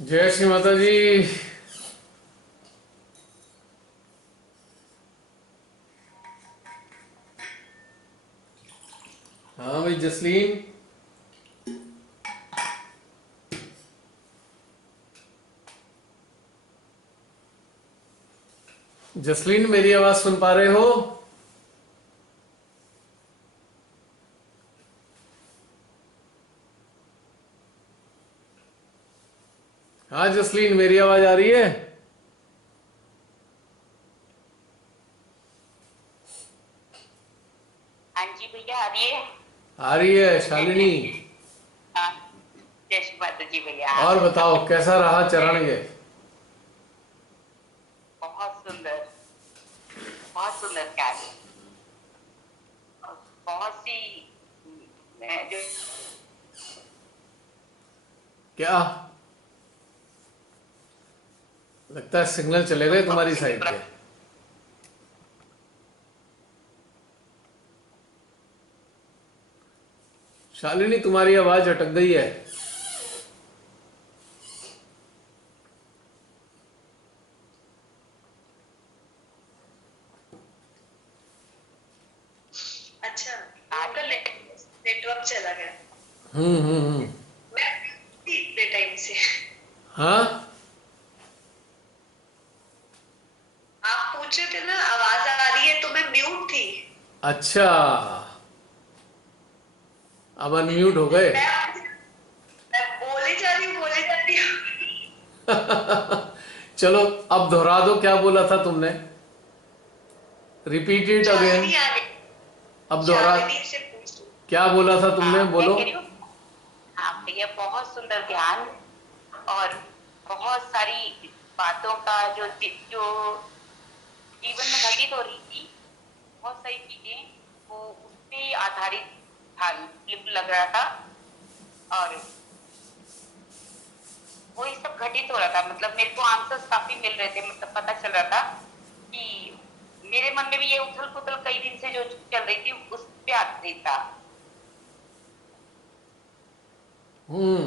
जय श्री माता जी। हाँ भाई जसलीन। जसलीन मेरी आवाज सुन पा रहे हो? हाँ जसलीन, मेरी आवाज आ रही है? हाँ जी भैया आ रही है। आ रही है शालिनी। हाँ, जय श्री माता जी भैया। और बताओ कैसा रहा चरण ये? बहुत सुंदर, बहुत सुंदर कार्य। और बहुत सी जो क्या लगता है सिग्नल चले गए तुम्हारी भविष्य में साइड के। शालिनी तुम्हारी आवाज अटक गई है। अच्छा, आपका नेटवर्क चला गया। हम्म। मैं थी इतने टाइम से। हाँ आप पूछ रहे थे ना आवाज आ रही है, तो मैं म्यूट थी। अच्छा, अब अनम्यूट हो गए। मैं मैं बोले जा रही हूँ। चलो अब दोहरा दो, क्या बोला था तुमने? Repeat it again. शालिनी आ गई। अब दोहरा। शालिनी से पूछ लो। क्या बोला था तुमने, हाँ मैं बोलो। कह रही हूँ। हाँ भैया बहुत सुंदर ध्यान। और बहुत सारी बातों का जो जो जीवन में घटित हो रही थी, बहुत सारी चीजें वो उस पे आधारित था, लग रहा था। और वो ये सब घटित हो रहा था, मतलब मेरे को आंसर्स काफी मिल रहे थे, मतलब पता चल रहा था कि मेरे मन में भी ये उथल पुथल कई दिन से जो चल रही थी उस पे आधारित था। हम्म।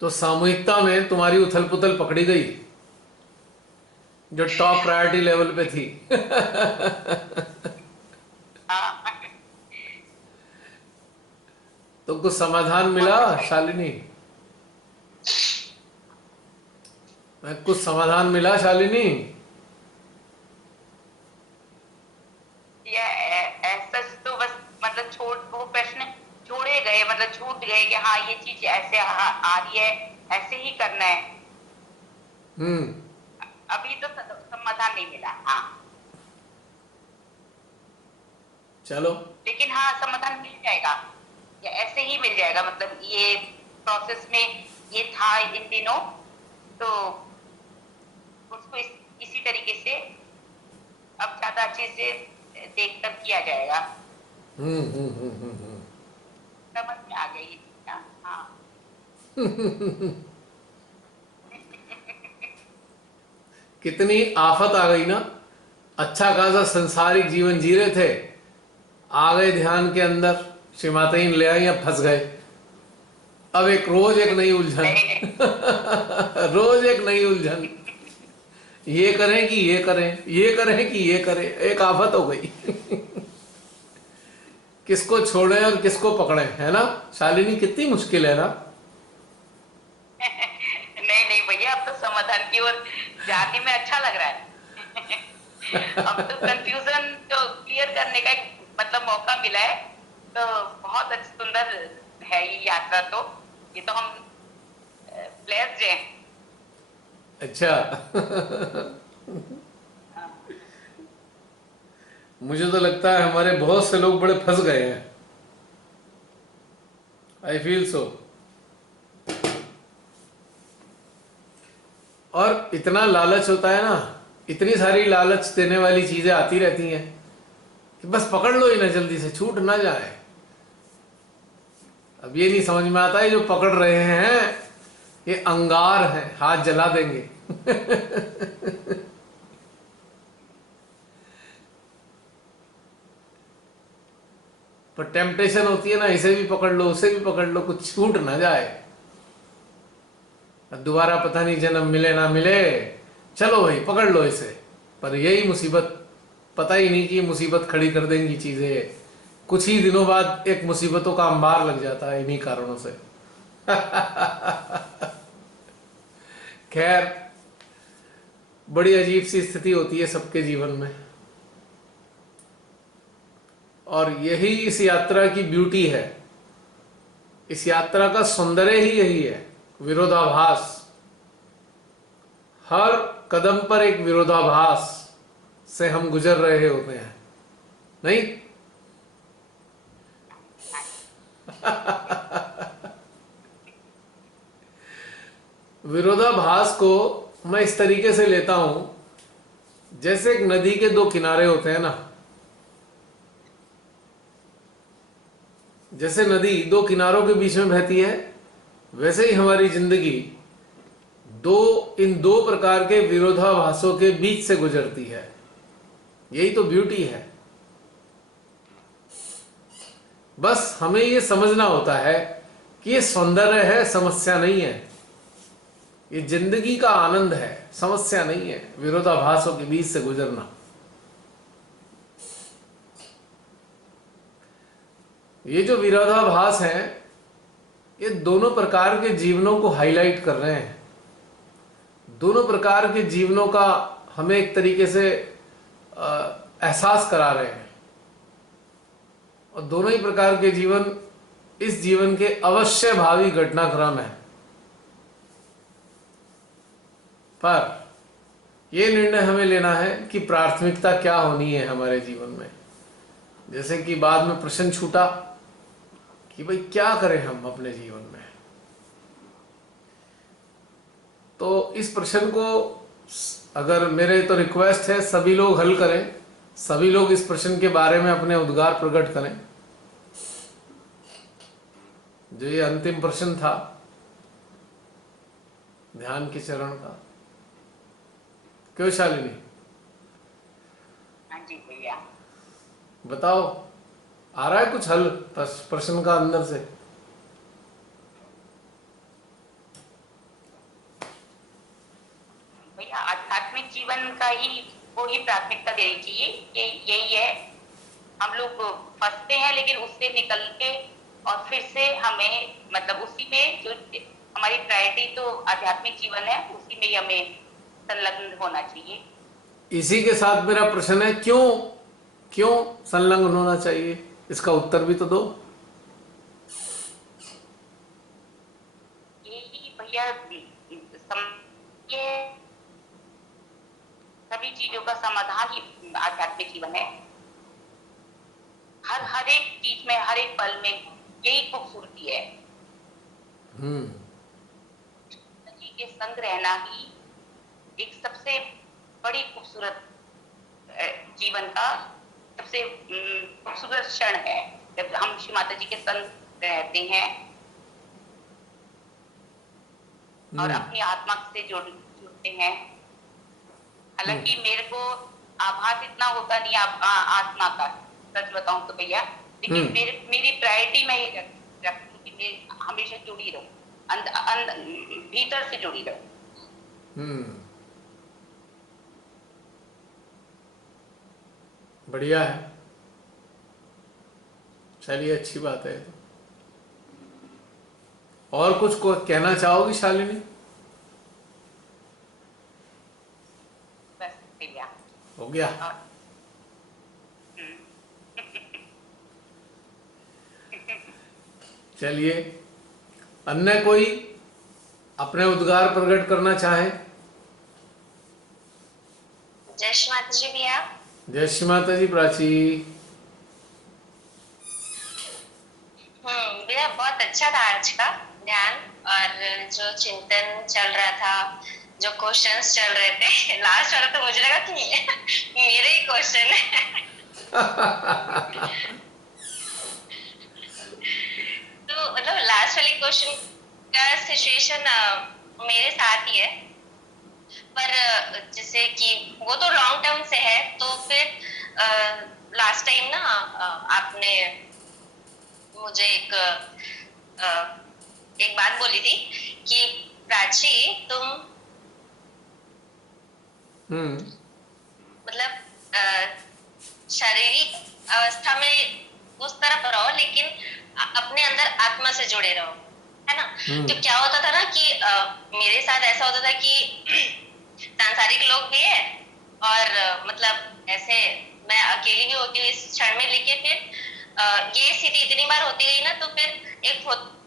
तो सामूहिकता में तुम्हारी उथल पुथल पकड़ी गई, जो टॉप प्रायोरिटी लेवल पे थी। हाँ तो कुछ समाधान मिला बहुत अच्छा। शालिनी? कुछ समाधान मिला शालिनी? या ऐसा तो बस मतलब छोड़ वो प्रश्न छोड़े गए, मतलब छूट गए कि हाँ ये चीज ऐसे आ रही है, ऐसे ही करना है। हम्म। अभी तो समाधान नहीं मिला। हाँ चलो। लेकिन हाँ समाधान मिल जाएगा, या ऐसे ही मिल जाएगा, मतलब ये प्रोसेस में ये था इन दिनों, तो उसको इसी तरीके से अब ज्यादा अच्छे से देख कर किया जाएगा। हम्म। समझ में आ गया ये चीज ना। हाँ कितनी आफत आ गई ना। अच्छा खासा संसारिक जीवन जी रहे थे, आ गए ध्यान के अंदर, श्री माता जी ने ले आई, अब फंस गए। अब एक रोज एक नई उलझन। नहीं नहीं। रोज एक नई उलझन। ये करें कि ये करें, ये करें कि ये करें, एक आफत हो गई। किसको छोड़े और किसको पकड़े, है ना शालिनी? कितनी मुश्किल है ना। नहीं नहीं भैया, अब तो समाधान की ओर जाने में अच्छा लग रहा है। अब तो कंफ्यूजन तो क्लियर करने का एक मतलब मौका मिला है, तो बहुत सुंदर है ये यात्रा। तो ये तो हम ब्लेस्ड हैं। अच्छा। मुझे तो लगता है हमारे बहुत से लोग बड़े फंस गए हैं। I feel so. और इतना लालच होता है ना, इतनी सारी लालच देने वाली चीजें आती रहती हैं कि बस पकड़ लो ही ना, जल्दी से छूट ना जाए। अब ये नहीं समझ में आता है जो पकड़ रहे हैं ये अंगार हैं, हाथ जला देंगे। पर टेम्पटेशन होती है ना, इसे भी पकड़ लो उसे भी पकड़ लो, कुछ छूट ना जाए। दोबारा पता नहीं जन्म मिले ना मिले, चलो भाई पकड़ लो इसे। पर यही मुसीबत, पता ही नहीं कि ये मुसीबत खड़ी कर देंगी चीजें। कुछ ही दिनों बाद एक मुसीबतों का अंबार लग जाता है इन्हीं कारणों से। खैर, बड़ी अजीब सी स्थिति होती है सबके जीवन में, और यही इस यात्रा की ब्यूटी है। इस यात्रा का सौंदर्य ही यही है, विरोधाभास। हर कदम पर एक विरोधाभास से हम गुजर रहे होते हैं, नहीं? विरोधाभास को मैं इस तरीके से लेता हूं, जैसे एक नदी के दो किनारे होते हैं ना। जैसे नदी दो किनारों के बीच में बहती है, वैसे ही हमारी जिंदगी इन दो प्रकार के विरोधाभासों के बीच से गुजरती है। यही तो ब्यूटी है। बस हमें ये समझना होता है कि ये सौंदर्य है, समस्या नहीं है। ये जिंदगी का आनंद है, समस्या नहीं है विरोधाभासों के बीच से गुजरना। ये जो विरोधाभास हैं, ये दोनों प्रकार के जीवनों को हाईलाइट कर रहे हैं। दोनों प्रकार के जीवनों का हमें एक तरीके से एहसास करा रहे हैं, और दोनों ही प्रकार के जीवन इस जीवन के अवश्य भावी घटनाक्रम है। पर यह निर्णय हमें लेना है कि प्राथमिकता क्या होनी है हमारे जीवन में। जैसे कि बाद में प्रश्न छूटा कि भाई क्या करें हम अपने जीवन में, तो इस प्रश्न को अगर मेरे तो रिक्वेस्ट है सभी लोग हल करें, सभी लोग इस प्रश्न के बारे में अपने उद्गार प्रकट करें। जो ये अंतिम प्रश्न था ध्यान के चरण का, क्यों शालिनी? हाँ जी भैया। बताओ, आ रहा है कुछ हल प्रश्न का अंदर से? भैया आध्यात्मिक जीवन का ही वो ही प्राथमिकता देनी चाहिए। यही है, हम लोग फंसते हैं लेकिन उससे निकल के और फिर से हमें मतलब उसी में जो हमारी प्रायोरिटी तो आध्यात्मिक जीवन है, उसी में ही हमें संलग्न होना चाहिए। इसी के साथ मेरा प्रश्न है, क्यों संलग्न होना चाहिए? इसका उत्तर भी तो दो। यही भैया ये सभी चीजों का समाधान ही आध्यात्मिक जीवन है। हर एक चीज में, हर एक पल में यही खूबसूरती है। जी के संग रहना ही एक सबसे बड़ी खूबसूरत जीवन का सबसे खूबसूरत क्षण है, जब हम श्री माता जी के संग रहते हैं और अपनी आत्मा से जुड़ते हैं। हालांकि मेरे को आभास इतना होता नहीं आत्मा का, सच बताऊं तो भैया, लेकिन मेरी प्रायोरिटी मैं ये रखती हूँ कि मैं हमेशा जुड़ी रहूं, भीतर से जुड़ी रहूं। बढ़िया है, चलिए अच्छी बात है। और कुछ को कहना चाहोगी शालिनी? बस भैया हो गया। चलिए, अन्य कोई अपने उद्गार प्रकट करना चाहे? जय श्री माता जी भैया। जय श्री माता जी प्राची। भैया बहुत अच्छा था आज का ध्यान, और जो चिंतन चल रहा था, जो क्वेश्चंस चल रहे थे, लास्ट वाला तो मुझे लगा कि मेरे ही क्वेश्चन है। तो मतलब लास्ट वाले क्वेश्चन का सिचुएशन मेरे साथ ही है, पर जैसे कि वो तो लॉन्ग टर्म से है, तो फिर लास्ट टाइम ना आपने मुझे एक बात बोली थी कि प्राची तुम मतलब शारीरिक अवस्था में उस तरफ रहो, लेकिन अपने अंदर आत्मा से जुड़े रहो, है ना। तो क्या होता था ना कि मेरे साथ ऐसा होता था कि सांसारिक लोग भी है और मतलब ऐसे मैं अकेली भी होती हूँ इस क्षण में, लेकिन फिर ये स्थिति इतनी बार होती गई ना, तो फिर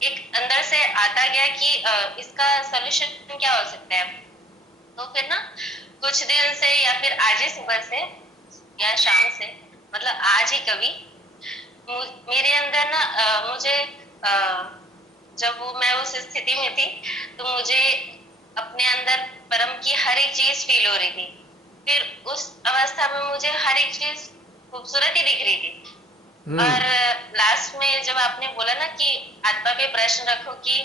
एक अंदर से आता गया कि इसका सोल्यूशन क्या हो सकता है। तो फिर ना कुछ दिन से या फिर आज ही सुबह से या शाम से, मतलब आज ही कभी मेरे अंदर ना मुझे जब मैं उस स्थिति में थी तो मुझे अपने अंदर परम की हर एक चीज फील हो रही थी। फिर उस अवस्था में मुझे हर एक चीज खूबसूरत ही दिख रही थी। और लास्ट में जब आपने बोला ना कि आत्मा पे प्रश्न रखो कि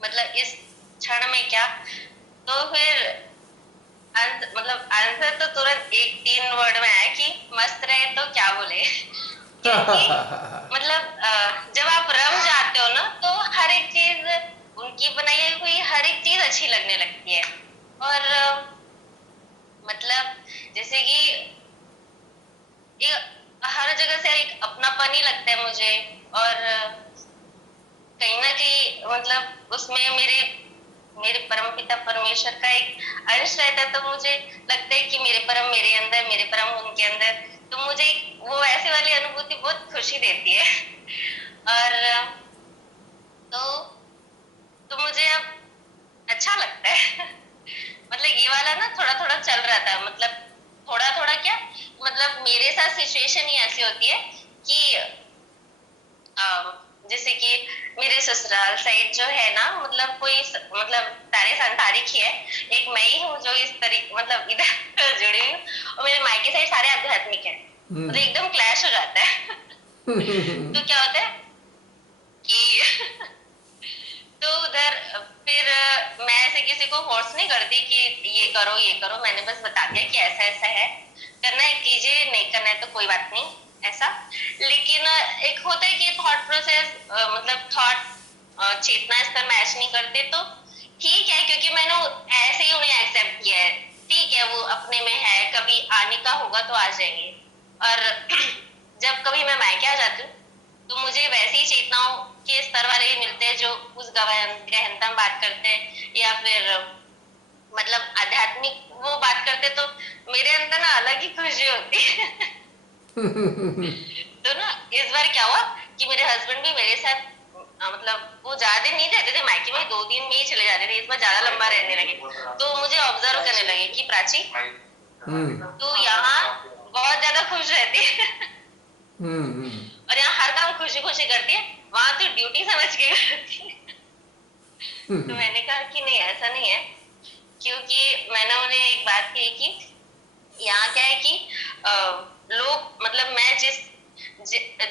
मतलब इस क्षण में क्या, तो फिर मतलब आंसर तो तुरंत 3 वर्ड में आया कि मस्त रहे तो क्या बोले। क्योंकि मतलब जब आप रम जाते हो ना तो हर एक चीज उनकी बनाई हुई हर एक चीज अच्छी लगने लगती है। और मतलब जैसे कि हर जगह से एक अपनापन ही लगता है मुझे। और कहीं ना कहीं मतलब उसमें मेरे परम पिता परमेश्वर का एक अंश रहता है, तो मुझे लगता है कि मेरे परम मेरे अंदर, मेरे परम उनके अंदर, तो मुझे वो ऐसे वाली अनुभूति बहुत खुशी देती है। और तो मुझे अब अच्छा लगता है। मतलब ये वाला ना थोड़ा थोड़ा चल रहा था, मतलब थोड़ा थोड़ा क्या, मतलब मेरे साथ सिचुएशन ही ऐसी होती है कि जैसे कि मेरे ससुराल साइड जो है ना, मतलब कोई मतलब सारे सांसारिक ही है, एक मैं ही हूँ जो इस तरीके मतलब इधर जुड़ी हूँ, और मेरे मायके साइड सारे आध्यात्मिक है। तो एकदम क्लैश हो जाता है। तो क्या होता है कि तो उधर फिर मैं ऐसे किसी को फोर्स नहीं करती कि ये करो, मैंने बस बता दिया कि ऐसा ऐसा है, करना है कीजिए, नहीं करना है तो कोई बात नहीं ऐसा। लेकिन एक होता है कि थॉट प्रोसेस मतलब थॉट चेतना स्तर मैच नहीं करते, तो ठीक है, क्योंकि मैंने ऐसे ही उन्हें एक्सेप्ट किया है, ठीक है वो अपने में है, कभी आने का होगा तो आ जाएंगे। और जब कभी मैं मायके आ जाती हूँ तो मुझे वैसे ही चेतनाओं के स्तर वाले ही मिलते हैं जो उस गहनता में बात करते हैं, या फिर मतलब आध्यात्मिक वो बात करते, तो मेरे अंदर ना अलग ही खुशी होती है। तो ना इस बार क्या हुआ कि मेरे हस्बैंड भी मेरे साथ मतलब वो ज्यादा दिन नहीं रहते थे मायके में, 2 दिन में ही चले जाते थे, इस बार ज्यादा लंबा रहने लगे। तो मुझे ऑब्जर्व करने लगे कि प्राची तू यहाँ बहुत ज्यादा खुश रहती है और यहाँ हर काम खुशी खुशी करती है, वहां तो ड्यूटी समझ के करती है। तो मैंने कहा कि नहीं ऐसा नहीं है, क्योंकि मैंने उन्हें एक बात कही कि यहाँ क्या है कि लोग मतलब मैं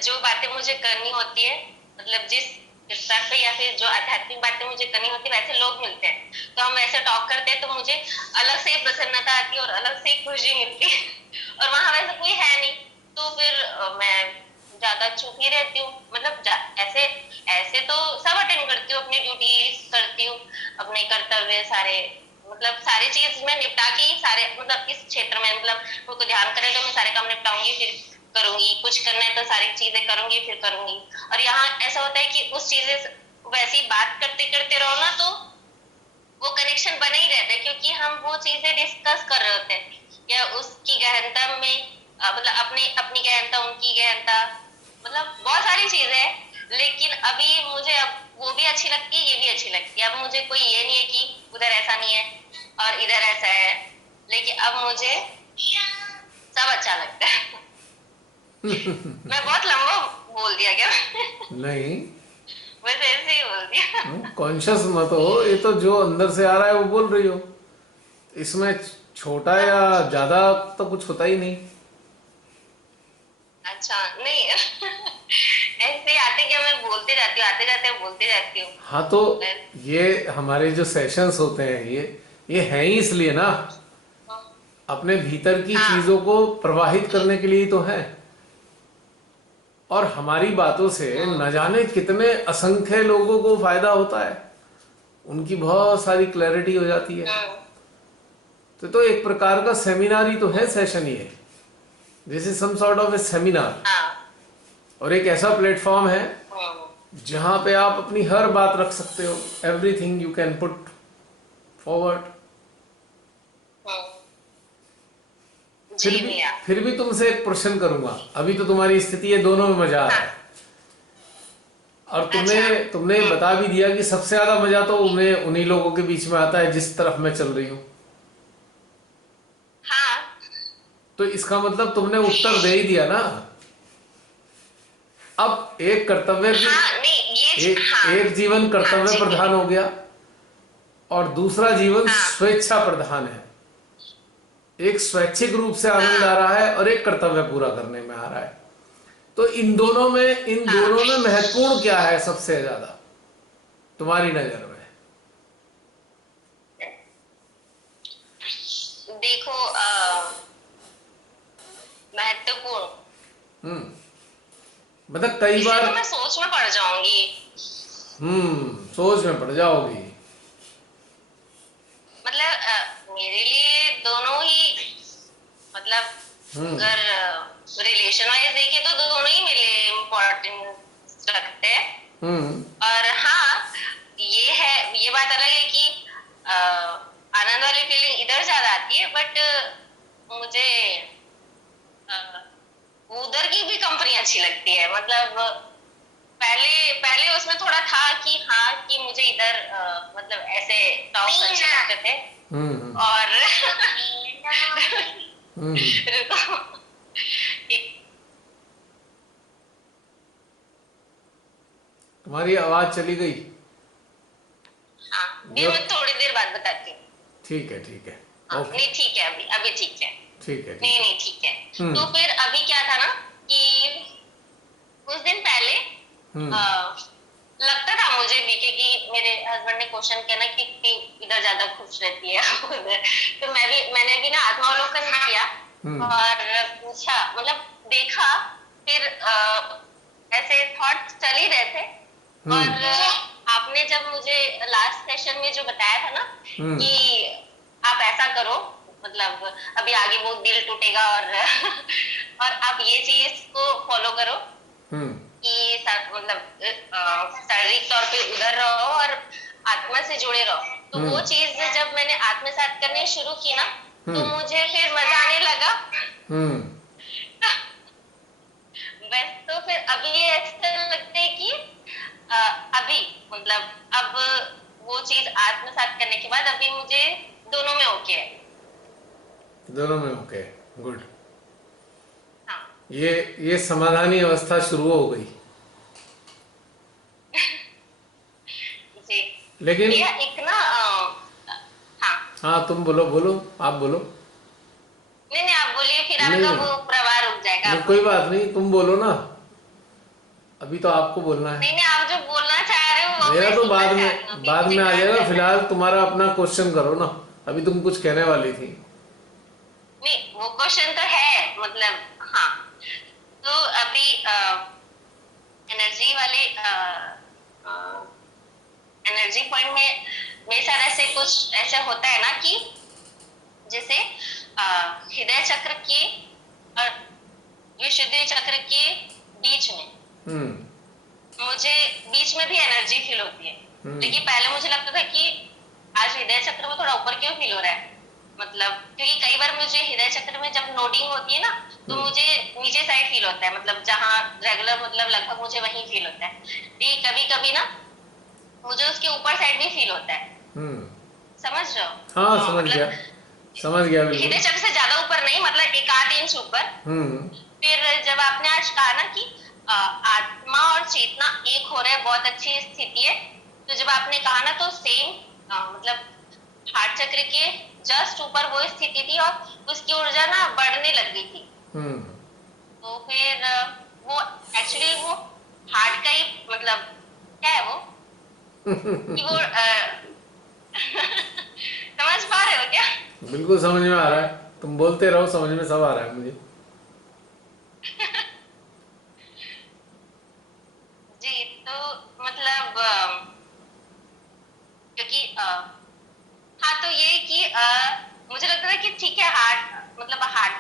जो बातें मुझे करनी होती है, मतलब जिस स्तर पे या फिर जो आध्यात्मिक बातें मुझे करनी होती है, वैसे लोग मिलते हैं, तो हम ऐसे टॉक करते हैं, तो मुझे अलग से प्रसन्नता आती है और अलग से खुशी मिलती है। और वहां वैसे कोई है नहीं, तो फिर मैं ज्यादा चुप ही रहती हूँ। मतलब ऐसे ऐसे तो सब अटेंड करती हूँ, अपनी ड्यूटी करती हूँ, अपने कर्तव्य सारे मतलब सारी चीज मैं निपटा के ही सारे मतलब इस क्षेत्र में मतलब मुझको ध्यान करे तो मैं सारे काम निपटाऊंगी, फिर करूंगी, कुछ करना है तो सारी चीजें करूंगी, फिर करूंगी। और यहाँ ऐसा होता है कि उस चीजें वैसी बात करते करते रहो ना, तो वो कनेक्शन बने ही रहते हैं, क्योंकि हम वो चीजें डिस्कस कर रहे होते हैं, या उसकी गहनता में मतलब अपनी गहनता, उनकी गहनता, मतलब बहुत सारी चीजें हैं। लेकिन अभी मुझे अब वो भी अच्छी लगती है, ये भी अच्छी लगती है। अब मुझे कोई ये नहीं है कि उधर ऐसा नहीं है और इधर ऐसा है, लेकिन अब मुझे सब अच्छा लगता है। मैं बहुत लंबा बोल दिया क्या? नहीं, बस ऐसे ही बोल दिया। कॉन्शियस मत हो, ये तो जो अंदर से आ रहा है वो बोल रही हो, इसमें छोटा या ज्यादा तो कुछ होता ही नहीं। अच्छा नहीं ऐसे आते क्या, मैं बोलते जाती हूँ, आते जाते बोलते जाती हूँ। हाँ तो ये हमारे जो सेशंस होते हैं ये हैं ही इसलिए ना, अपने भीतर की हाँ चीजों को प्रवाहित करने के लिए तो है। और हमारी बातों से न जाने कितने असंख्य लोगों को फायदा होता है। उनकी बहुत सारी क्लैरिटी हो जाती है। हम्म, तो एक प्रकार का सेमिनार ही तो है सेशन ये, this is some sort of a seminar. हाँ, और एक ऐसा प्लेटफॉर्म है हम्म, जहां पे आप अपनी हर बात रख सकते हो, everything you can put forward. Hmm, फिर जी भी भैया। फिर भी तुमसे एक प्रश्न करूंगा, अभी तो तुम्हारी स्थिति है, दोनों में मजा आ रहा हाँ, है, और तुमने अच्छा। तुमने बता भी दिया कि सबसे ज्यादा मजा तो उन्हें उन्हीं लोगों के बीच में आता है जिस तरफ मैं चल रही हूँ। हाँ, तो इसका मतलब तुमने उत्तर दे ही दिया ना। अब एक कर्तव्य की, हाँ, नहीं ये, एक हाँ, एक जीवन हाँ कर्तव्य जी प्रधान हो गया और दूसरा जीवन हाँ, स्वेच्छा प्रधान है। एक स्वैच्छिक रूप से आनंद आ हाँ, रहा है और एक कर्तव्य पूरा करने में आ रहा है। तो इन दोनों में हाँ, महत्वपूर्ण क्या है सबसे ज्यादा तुम्हारी नजर में? देखो, महत्वपूर्ण, मतलब कई इसे बार तो मैं सोच में पड़ जाऊंगी। सोच में पड़ जाओगी। मतलब मेरे लिए दोनों ही, मतलब हम्म अगर रिलेशन वाइज देखे तो दोनों ही मेरे लिए इम्पोर्टेंस रखते हैं। हम्म और हाँ, ये है, ये बात अलग है कि आनंद वाली फीलिंग इधर ज्यादा आती है, बट मुझे अ, उधर की भी कंपनी अच्छी लगती है। मतलब पहले पहले उसमें थोड़ा था कि हाँ, कि मुझे इधर मतलब ऐसे टॉक्स अच्छे लगते थे। हम्म और हम्म रुको, एक, तुम्हारी आवाज चली गई। हाँ, ये जो मैं थोड़ी देर बाद बताती हूँ। ठीक है। हाँ, ओके। नहीं ठीक है, अभी अभी ठीक है। ठीक नहीं है। नहीं ठीक है। तो हम्म फिर अभी क्या था ना कि कुछ दिन पहले हम्म अ, लगता था मुझे भी कि मेरे हस्बैंड ने क्वेश्चन किया ना कि इधर ज्यादा खुश रहती है उधर। तो मैंने भी ना आत्मावलोकन किया हम्म और पूछा, मतलब देखा। फिर ऐसे थॉट चल ही रहे थे। हम्म और आपने जब मुझे लास्ट सेशन में जो बताया था ना हम्म कि आप ऐसा करो, मतलब अभी आगे बहुत दिल टूटेगा और और आप ये चीज को फॉलो करो हम्म कि मतलब शारीरिक तौर पे उधर रहो और आत्मा से जुड़े रहो। तो वो हम्म चीज जब मैंने आत्मसात करनी शुरू की ना, तो हम्म मुझे फिर मजा आने लगा। हम्म बस तो फिर अभी ये ऐसा लगता है कि अभी, मतलब अब वो चीज आत्मसात करने के बाद अभी मुझे दोनों में ओके है। दोनों में ओके, गुड। हाँ ये समाधानी अवस्था शुरू हो गई। जी लेकिन भैया, एक ना हाँ, हाँ, तुम बोलो बोलो, आप बोलो। नहीं नहीं, आप बोलिए, फिर नहीं आपका नहीं वो प्रवाह रुक जाएगा, नहीं, आप कोई बोलिए। बात नहीं, तुम बोलो ना, अभी तो आपको बोलना है। नहीं नहीं, आप जो बोलना चाह रहे हो वो मेरा मैं तो सुनना चाहती हूँ, अभी बाद मुझे में आ काम जाएगा, करना है। फिलहाल तुम्हारा अपना क्वेश्चन करो ना। अभी तुम कुछ कहने वाली थी। नहीं, वो क्वेश्चन तो है, मतलब हाँ। तो अभी एनर्जी वाले एनर्जी पॉइंट में मेरे साथ ऐसे कुछ ऐसे होता है ना कि जैसे हृदय चक्र के और विशुद्धि चक्र के बीच में हम्म मुझे बीच में भी एनर्जी फील होती है। हम्म लेकिन पहले मुझे लगता था कि आज हृदय चक्र में थोड़ा ऊपर क्यों फील हो रहा है। मतलब क्योंकि कई बार मुझे हृदय चक्र में जब नोडिंग होती है ना, तो मुझे नीचे साइड फील होता है, मतलब जहाँ रेगुलर, मतलब लगभग मुझे वहीं फील होता है। लेकिन कभी कभी ना मुझे उसके ऊपर साइड भी फील होता है। हम्म समझ रहे हो? हाँ, हाँ, समझ गया, मतलब समझ गया बिल्कुल। हृदय चक्र से ज्यादा ऊपर नहीं, मतलब एक आध इंच ऊपर। हम्म फिर जब आपने आज कहा ना कि आत्मा और चेतना एक हो रहे हैं, बहुत अच्छी स्थिति है। तो जब आपने कहा ना, तो सेम मतलब हार्ट चक्र के जस्ट ऊपर वो स्थिति थी और उसकी ऊर्जा ना बढ़ने लग गई थी। हम्म तो फिर वो एक्चुअली वो हार्ट का ही, मतलब क्या है वो, कि वो समझ पा रहे हो क्या? बिल्कुल समझ में आ रहा है, तुम बोलते रहो, समझ में सब आ रहा है मुझे। जी, तो मतलब क्योंकि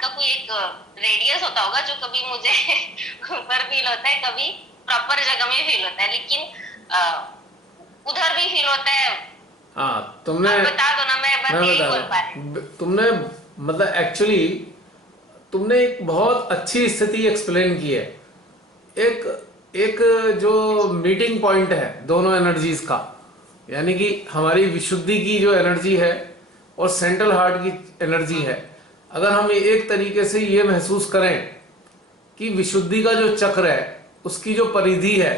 कोई एक रेडियस होता होगा जो कभी मुझे ऊपर फील होता है, कभी प्रॉपर जगह में फील होता है, लेकिन उधर भी फील होता है। हाँ, तुमने आप बता दो ना, मैं बस मैं यही बता बोल पा रहा रही हूँ, तुमने मतलब एक्चुअली तुमने एक बहुत अच्छी स्थिति एक्सप्लेन की है। एक एक जो मीटिंग पॉइंट है दोनों एनर्जीज का, यानी कि हमारी विशुद्धि की जो एनर्जी है और सेंट्रल हार्ट की एनर्जी है, अगर हम एक तरीके से ये महसूस करें कि विशुद्धि का जो चक्र है उसकी जो परिधि है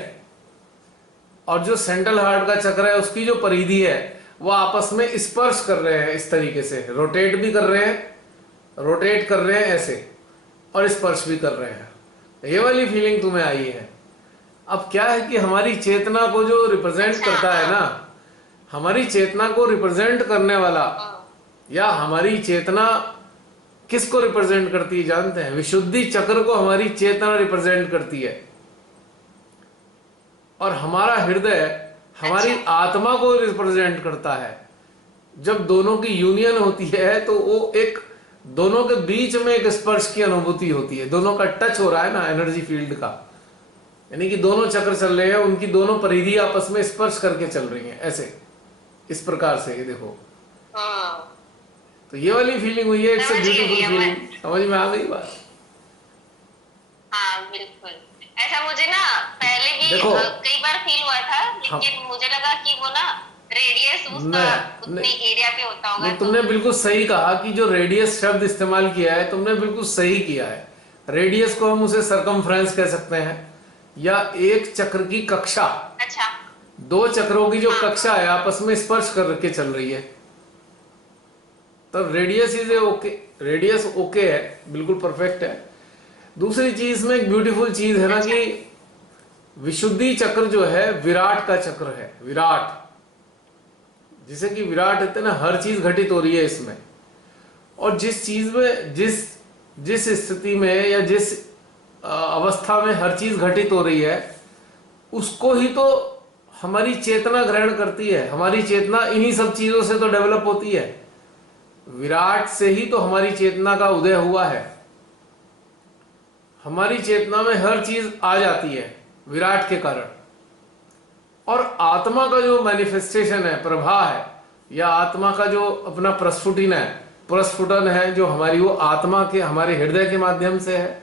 और जो सेंट्रल हार्ट का चक्र है उसकी जो परिधि है, वो आपस में स्पर्श कर रहे हैं, इस तरीके से रोटेट भी कर रहे हैं, रोटेट कर रहे हैं ऐसे, और स्पर्श भी कर रहे हैं। ये वाली फीलिंग तुम्हें आई है। अब क्या है कि हमारी चेतना को जो रिप्रेजेंट करता है ना, हमारी चेतना को रिप्रेजेंट करने वाला, या हमारी चेतना किसको रिप्रेजेंट करती है जानते हैं? विशुद्धि चक्र को हमारी चेतना रिप्रेजेंट करती है, और हमारा हृदय हमारी आत्मा को रिप्रेजेंट करता है। जब दोनों की यूनियन होती है तो वो एक दोनों के बीच में एक स्पर्श की अनुभूति होती है, दोनों का टच हो रहा है ना एनर्जी फील्ड का, यानी कि दोनों चक्र चल रहे हैं, उनकी दोनों परिधि आपस में स्पर्श करके चल रही हैं ऐसे, इस प्रकार से। ये देखो, तो ये वाली फीलिंग हुई है, इट्स अ ब्यूटीफुल फीलिंग। समझ में आ गई बात? हाँ बिल्कुल। ऐसा मुझे ना पहले भी देखो, कई बार फील हुआ था, लेकिन मुझे लगा कि वो ना रेडियस उसका उतने एरिया पे होता होगा। नहीं, तुमने बिल्कुल सही कहा कि जो रेडियस शब्द इस्तेमाल किया है तुमने बिल्कुल सही किया है। रेडियस को हम उसे सरकमफ्रेंस कह सकते हैं, या एक चक्र की कक्षा। अच्छा, दो चक्रों की जो कक्षा है आपस में स्पर्श करके चल रही है, तब radius is okay, radius okay है, बिल्कुल परफेक्ट है। दूसरी चीज में एक ब्यूटीफुल चीज है ना कि विशुद्धि चक्र जो है विराट का चक्र है। विराट, जिसे कि विराट कहते हैं ना, हर चीज घटित हो रही है इसमें, और जिस चीज में जिस स्थिति में या जिस अवस्था में हर चीज घटित हो रही है उसको ही तो हमारी चेतना ग्रहण करती है। हमारी चेतना इन्हीं सब चीजों से तो डेवलप होती है, विराट से ही तो हमारी चेतना का उदय हुआ है। हमारी चेतना में हर चीज आ जाती है विराट के कारण, और आत्मा का जो मैनिफेस्टेशन है, प्रभा है, या आत्मा का जो अपना प्रस्फुटन है जो हमारी, वो आत्मा के हमारे हृदय के माध्यम से है।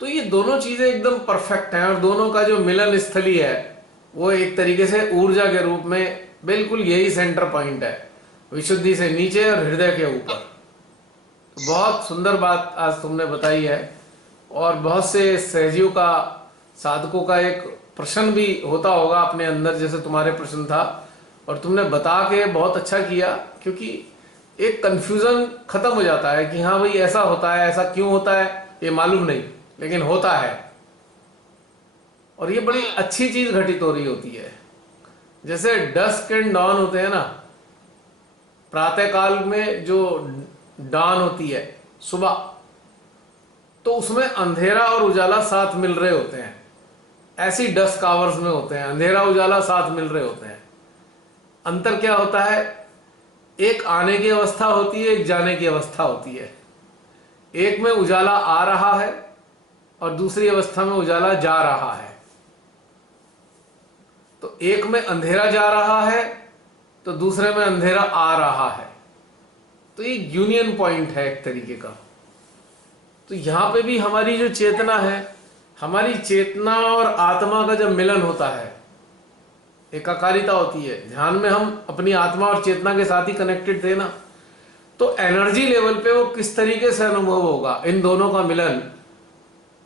तो ये दोनों चीजें एकदम परफेक्ट हैं, और दोनों का जो मिलन स्थली है वो एक तरीके से ऊर्जा के रूप में बिल्कुल यही सेंटर पॉइंट है, विशुद्धि से नीचे और हृदय के ऊपर। तो बहुत सुंदर बात आज तुमने बताई है, और बहुत से सहजियों का, साधकों का एक प्रश्न भी होता होगा अपने अंदर, जैसे तुम्हारे प्रश्न था, और तुमने बता के बहुत अच्छा किया, क्योंकि एक कंफ्यूजन खत्म हो जाता है कि हाँ भाई ऐसा होता है, ऐसा क्यों होता है ये मालूम नहीं, लेकिन होता है, और ये बड़ी अच्छी चीज घटित हो रही होती है। जैसे डस्क एंड डॉन होते हैं ना, प्रातः काल में जो डॉन होती है सुबह, तो उसमें अंधेरा और उजाला साथ मिल रहे होते हैं। ऐसी डस्क आवर्स में होते हैं, अंधेरा उजाला साथ मिल रहे होते हैं। अंतर क्या होता है? एक आने की अवस्था होती है, एक जाने की अवस्था होती है। एक में उजाला आ रहा है और दूसरी अवस्था में उजाला जा रहा है। तो एक में अंधेरा जा रहा है तो दूसरे में अंधेरा आ रहा है। तो ये यूनियन पॉइंट है एक तरीके का। तो यहां पे भी हमारी जो चेतना है, हमारी चेतना और आत्मा का जब मिलन होता है, एकाकारिता होती है। ध्यान में हम अपनी आत्मा और चेतना के साथ ही कनेक्टेड थे ना, तो एनर्जी लेवल पे वो किस तरीके से अनुभव होगा, इन दोनों का मिलन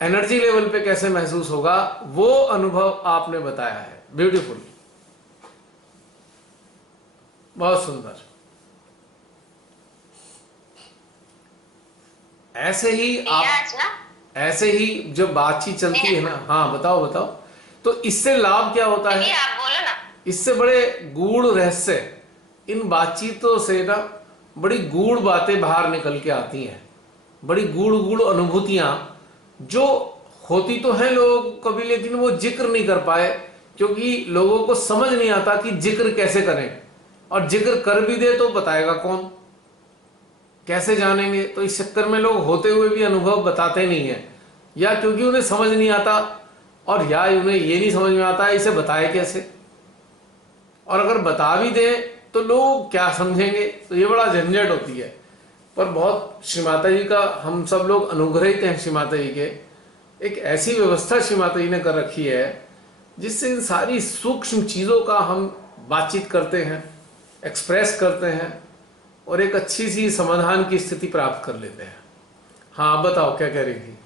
एनर्जी लेवल पे कैसे महसूस होगा, वो अनुभव आपने बताया है। ब्यूटीफुल, बहुत सुंदर। ऐसे ही ऐसे ही जब बातचीत चलती है ना, हाँ बताओ बताओ, तो इससे लाभ क्या होता है? आप बोलो ना। इससे बड़े गूढ़ रहस्य, इन बातचीतों से ना बड़ी गूढ़ बातें बाहर निकल के आती हैं, बड़ी गूढ़ गूढ़ अनुभूतियां जो होती तो हैं लोगों को कभी, लेकिन वो जिक्र नहीं कर पाए, क्योंकि लोगों को समझ नहीं आता कि जिक्र कैसे करें, और जिक्र कर भी दे तो बताएगा कौन। कैसे जानेंगे? तो इस चक्कर में लोग होते हुए भी अनुभव बताते नहीं है, या क्योंकि उन्हें समझ नहीं आता, और या उन्हें ये नहीं समझ में आता है इसे बताए कैसे, और अगर बता भी दें तो लोग क्या समझेंगे, तो ये बड़ा झंझट होती है। पर बहुत श्री माता जी का हम सब लोग अनुग्रहित हैं। श्री माता जी के एक ऐसी व्यवस्था श्री माता जी ने कर रखी है जिससे इन सारी सूक्ष्म चीज़ों का हम बातचीत करते हैं, एक्सप्रेस करते हैं, और एक अच्छी सी समाधान की स्थिति प्राप्त कर लेते हैं। हाँ, आप बताओ क्या कह रही थी,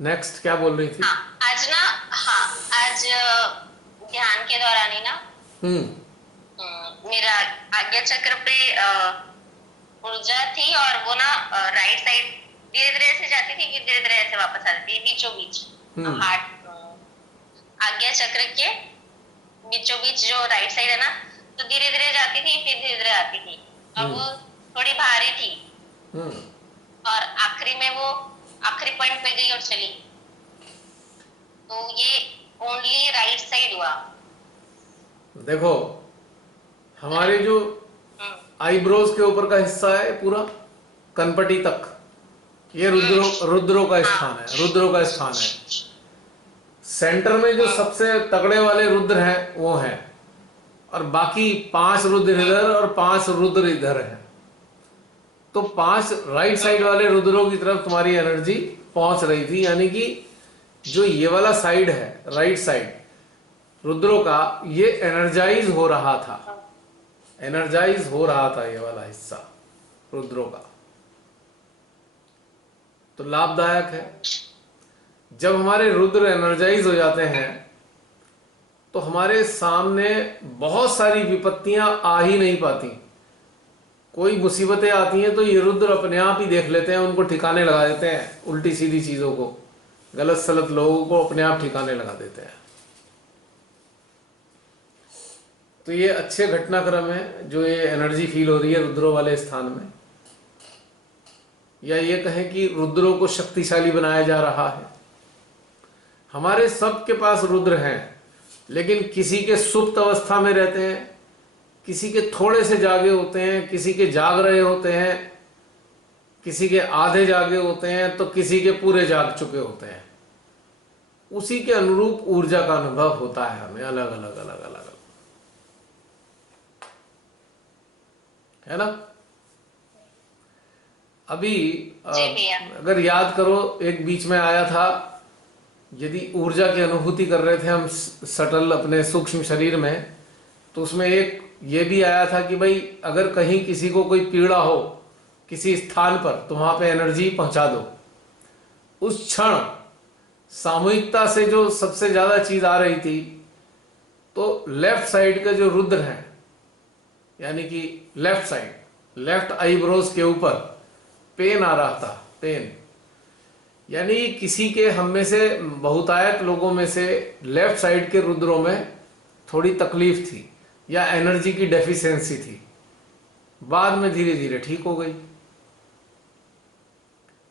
नेक्स्ट क्या बोल रही थी? हाँ, आज ना, हाँ, आज ध्यान के दौरान ही ना मेरा आज्ञा चक्र पे ऊर्जा थी, और वो ना राइट साइड धीरे धीरे ऐसे जाती थी, फिर धीरे धीरे ऐसे वापस आती थी, बीचों बीच हार्ट आज्ञा चक्र के बीचों बीच जो राइट साइड है ना, तो धीरे धीरे जाती थी, फिर धीरे धीरे आती थी, और वो थोड़ी भारी थी, और आखिरी में वो आखिरी पॉइंट पे गई और चली। तो ये ओनली राइट साइड हुआ। देखो, हमारे जो आईब्रोज के ऊपर का हिस्सा है पूरा कनपटी तक, ये रुद्रों का स्थान है, रुद्रों का स्थान है। सेंटर में जो सबसे तगड़े वाले रुद्र हैं वो हैं, और बाकी 5 रुद्र इधर और 5 रुद्र इधर हैं। तो 5 राइट साइड वाले रुद्रों की तरफ तुम्हारी एनर्जी पहुंच रही थी, यानी कि जो ये वाला साइड है, राइट साइड रुद्रों का, ये एनर्जाइज हो रहा था, एनर्जाइज हो रहा था ये वाला हिस्सा रुद्रों का। तो लाभदायक है। जब हमारे रुद्र एनर्जाइज हो जाते हैं तो हमारे सामने बहुत सारी विपत्तियां आ ही नहीं पाती। कोई मुसीबतें आती हैं तो ये रुद्र अपने आप ही देख लेते हैं, उनको ठिकाने लगा देते हैं, उल्टी सीधी चीजों को, गलत सलत लोगों को अपने आप ठिकाने लगा देते हैं। तो ये अच्छे घटनाक्रम है जो ये एनर्जी फील हो रही है रुद्रों वाले स्थान में, या ये कहें कि रुद्रों को शक्तिशाली बनाया जा रहा है। हमारे सबके पास रुद्र हैं, लेकिन किसी के सुप्त अवस्था में रहते हैं, किसी के थोड़े से जागे होते हैं, किसी के जाग रहे होते हैं, किसी के आधे जागे होते हैं, तो किसी के पूरे जाग चुके होते हैं। उसी के अनुरूप ऊर्जा का अनुभव होता है हमें, अलग अलग अलग अलग, है ना। अभी अगर याद करो, एक बीच में आया था, यदि ऊर्जा की अनुभूति कर रहे थे हम सटल अपने सूक्ष्म शरीर में, तो उसमें एक ये भी आया था कि भाई अगर कहीं किसी को कोई पीड़ा हो किसी स्थान पर, तो वहां पे एनर्जी पहुंचा दो। उस क्षण सामूहिकता से जो सबसे ज्यादा चीज आ रही थी, तो लेफ्ट साइड का जो रुद्र है, यानी कि लेफ्ट साइड, लेफ्ट आईब्रोज के ऊपर पेन आ रहा था, पेन, यानी किसी के, हम में से बहुतायत लोगों में से लेफ्ट साइड के रुद्रों में थोड़ी तकलीफ थी या एनर्जी की डेफिशिएंसी थी। बाद में धीरे धीरे ठीक हो गई।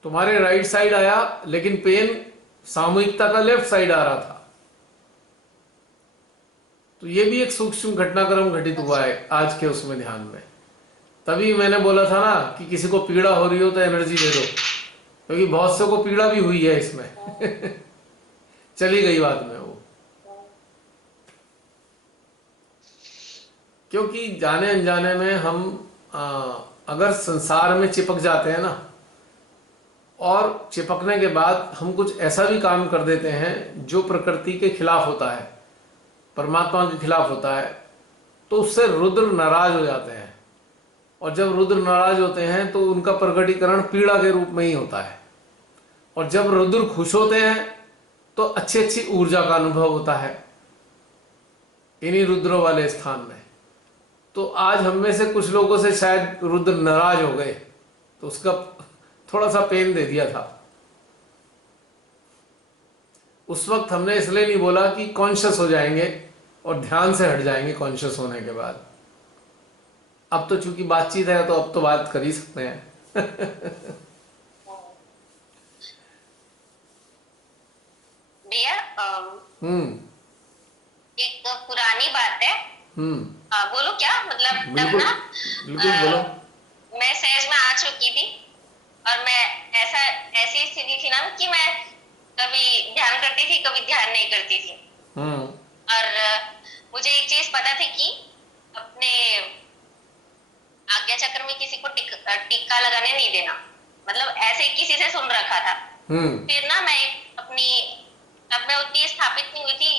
तुम्हारे राइट साइड आया, लेकिन पेन सामूहिकता का लेफ्ट साइड आ रहा था। तो ये भी एक सूक्ष्म घटनाक्रम घटित हुआ है आज के उसमें ध्यान में। तभी मैंने बोला था ना कि किसी को पीड़ा हो रही हो तो एनर्जी दे दो, क्योंकि बहुत से को पीड़ा भी हुई है इसमें चली गई बाद में वो, क्योंकि जाने अनजाने में हम अगर संसार में चिपक जाते हैं ना, और चिपकने के बाद हम कुछ ऐसा भी काम कर देते हैं जो प्रकृति के खिलाफ होता है, परमात्मा के खिलाफ होता है, तो उससे रुद्र नाराज हो जाते हैं। और जब रुद्र नाराज होते हैं तो उनका प्रकटीकरण पीड़ा के रूप में ही होता है। और जब रुद्र खुश होते हैं तो अच्छी अच्छी ऊर्जा का अनुभव होता है इन्हीं रुद्रों वाले स्थान में। तो आज हम में से कुछ लोगों से शायद रुद्र नाराज हो गए, तो उसका थोड़ा सा पेन दे दिया था। उस वक्त हमने इसलिए नहीं बोला कि कॉन्शियस हो जाएंगे और ध्यान से हट जाएंगे कॉन्शियस होने के बाद। अब तो चूंकि बातचीत है तो अब तो बात कर ही सकते हैं भैया, एक पुरानी बात है। बोलो क्या मतलब, बिल्कुल ना बिल्कुल बोलो। मैं सहज में आ चुकी थी, और मैं ऐसी स्थिति थी ना कि मैं कभी ध्यान करती थी, कभी ध्यान नहीं करती थी। हम्म। और मुझे एक चीज पता थी कि अपने आज्ञा चक्र में किसी को टिक्का लगाने नहीं देना, मतलब ऐसे किसी से सुन रखा था। फिर ना मैं अपनी तब मैं उतनी स्थापित नहीं हुई थी,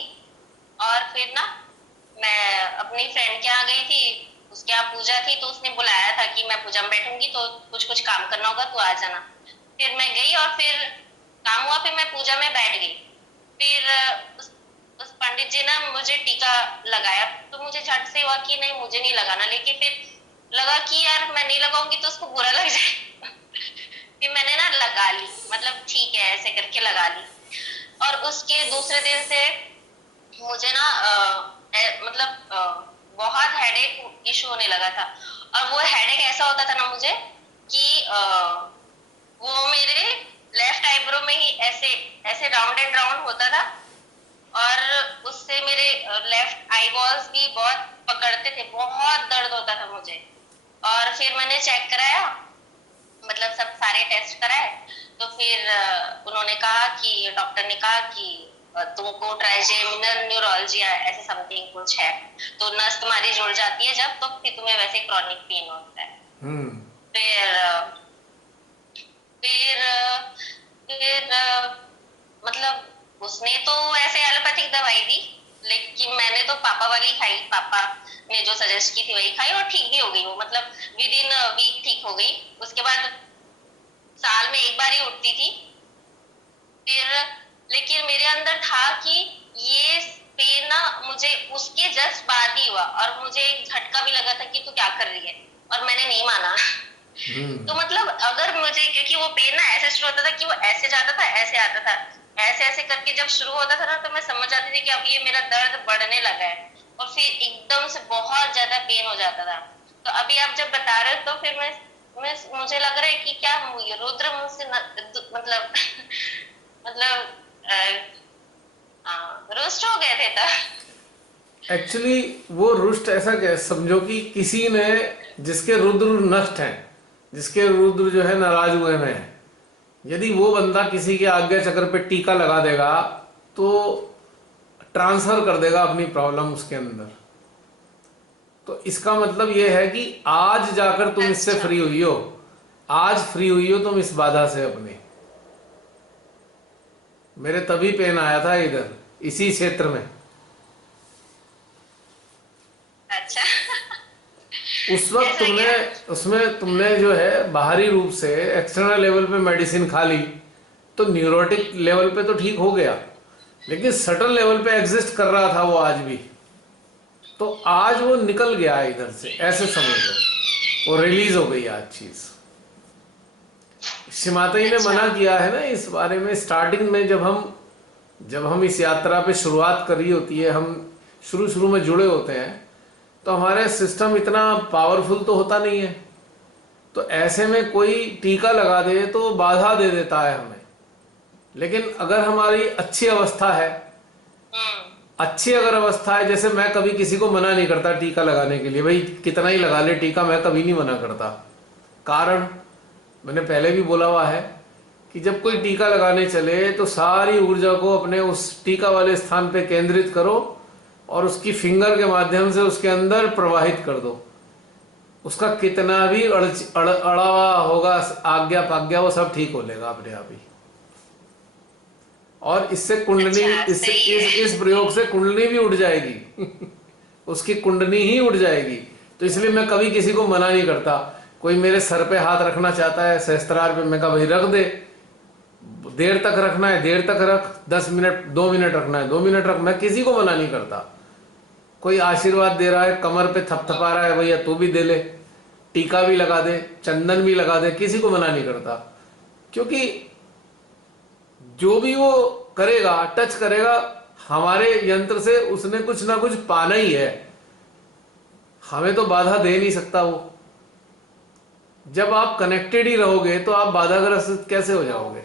और फिर ना मैं अपनी फ्रेंड के यहाँ गई थी, उसके यहाँ पूजा थी, तो उसने बुलाया था कि मैं पूजा में बैठूंगी तो कुछ काम करना होगा, तू आ जाना। फिर मैं गई और फिर काम हुआ, फिर मैं पूजा में बैठ गई। फिर उस पंडित जी ने मुझे टीका लगाया, तो मुझे झट से हुआ कि नहीं मुझे नहीं लगाना, लेकिन फिर लगा कि यार मैं नहीं लगाऊंगी तो उसको बुरा लग जाए। फिर मैंने ना लगा ली, मतलब ठीक है ऐसे करके लगा ली। और उसके दूसरे दिन से मुझे ना बहुत हेडेक इशू होने लगा था। और वो हेडेक ऐसा होता था ना मुझे कि वो मेरे लेफ्ट आईब्रो में ही ऐसे ऐसे राउंड एंड राउंड होता था, और उससे मेरे लेफ्ट आई बॉल्स भी बहुत पकड़ते थे, बहुत दर्द होता था मुझे। और फिर मैंने चेक कराया, मतलब सब सारे टेस्ट कराए, तो फिर उन्होंने कहा कि डॉक्टर ने कहा कि तुमको ट्राइजेमिनल न्यूरोलजिया ऐसे समथिंग कुछ है, तो नस तुम्हारी जुड़ जाती है जब, तो फिर तुम्हें वैसे क्रॉनिक पेन होता है। फिर फिर फिर मतलब उसने तो ऐसे एलोपैथिक दवाई दी, लेकिन मैंने तो पापा वाली खाई, पापा ने जो सजेस्ट की थी वही खाई, और ठीक भी हो गई वो, मतलब विद इन वीक ठीक हो गई। उसके बाद साल में एक बार ही उठती थी। फिर लेकिन मेरे अंदर था कि ये पेन ना मुझे उसके जस्ट बाद ही हुआ, और मुझे एक झटका भी लगा था कि तू क्या कर रही है, और मैंने नहीं माना। तो मतलब अगर मुझे, क्योंकि वो पेन ना ऐसे शुरू होता था कि वो ऐसे जाता था, ऐसे आता था, ऐसे ऐसे करके जब शुरू होता था ना, तो मैं समझ जाती थी कि अब ये मेरा दर्द बढ़ने लगा है, और फिर एकदम से बहुत ज्यादा पेन हो जाता था। तो अभी आप जब बता रहे हो तो फिर मैं मुझे लग रहा है कि क्या रुद्र मुझसे मतलब मतलब रुष्ट हो गए थे तब। एक्चुअली वो रुष्ट ऐसा क्या समझो कि किसी ने, जिसके रुद्र नष्ट हैं, जिसके रुद्र जो है नाराज हुए में है, यदि वो बंदा किसी के आज्ञा चक्र पे टीका लगा देगा तो ट्रांसफर कर देगा अपनी प्रॉब्लम उसके अंदर। तो इसका मतलब ये है कि आज जाकर तुम इससे अच्छा। फ्री हुई हो, आज फ्री हुई हो तुम इस बाधा से अपने। मेरे तभी पेन आया था इधर इसी क्षेत्र में। अच्छा। उस वक्त ऐसा क्या? तुमने जो है बाहरी रूप से एक्सटर्नल लेवल पे मेडिसिन खा ली, तो न्यूरोटिक लेवल पे तो ठीक हो गया, लेकिन सटल लेवल पे एग्जिस्ट कर रहा था वो आज भी। तो आज वो निकल गया इधर से, ऐसे समझ लो, वो रिलीज हो गई आज चीज। शिमाताई ने अच्छा। मना किया है ना इस बारे में स्टार्टिंग में, जब हम इस यात्रा पे शुरुआत कर रही होती है, हम शुरू शुरू में जुड़े होते हैं, तो हमारे सिस्टम इतना पावरफुल तो होता नहीं है। तो ऐसे में कोई टीका लगा दे तो बाधा दे देता है हमें। लेकिन अगर हमारी अच्छी अवस्था है, अच्छी अगर अवस्था है, जैसे मैं कभी किसी को मना नहीं करता टीका लगाने के लिए, भाई कितना ही लगा ले टीका, मैं कभी नहीं मना करता। कारण मैंने पहले भी बोला हुआ है कि जब कोई टीका लगाने चले तो सारी ऊर्जा को अपने उस टीका वाले स्थान पे केंद्रित करो, और उसकी फिंगर के माध्यम से उसके अंदर प्रवाहित कर दो। उसका कितना भी अड़ा हुआ होगा आज्ञा पाज्ञा, वो सब ठीक हो लेगा अपने आप ही। और इससे कुंडली, अच्छा, इससे सही है। इस प्रयोग से कुंडली भी उड़ जाएगी। उसकी कुंडली ही उड़ जाएगी। तो इसलिए मैं कभी किसी को मना नहीं करता। कोई मेरे सर पे हाथ रखना चाहता है सहस्त्रार पे, मैं कहा भाई रख दे, देर तक रखना है देर तक रख, 10 मिनट 2 मिनट रखना है 2 मिनट रख, मैं किसी को मना नहीं करता। कोई आशीर्वाद दे रहा है, कमर पे थपथपा रहा है, भैया तू भी दे ले, टीका भी लगा दे, चंदन भी लगा दे, किसी को मना नहीं करता। क्योंकि जो भी वो करेगा, टच करेगा हमारे यंत्र से, उसने कुछ ना कुछ पाना ही है, हमें तो बाधा दे नहीं सकता वो। जब आप कनेक्टेड ही रहोगे तो आप बाधाग्रस्त कैसे हो जाओगे?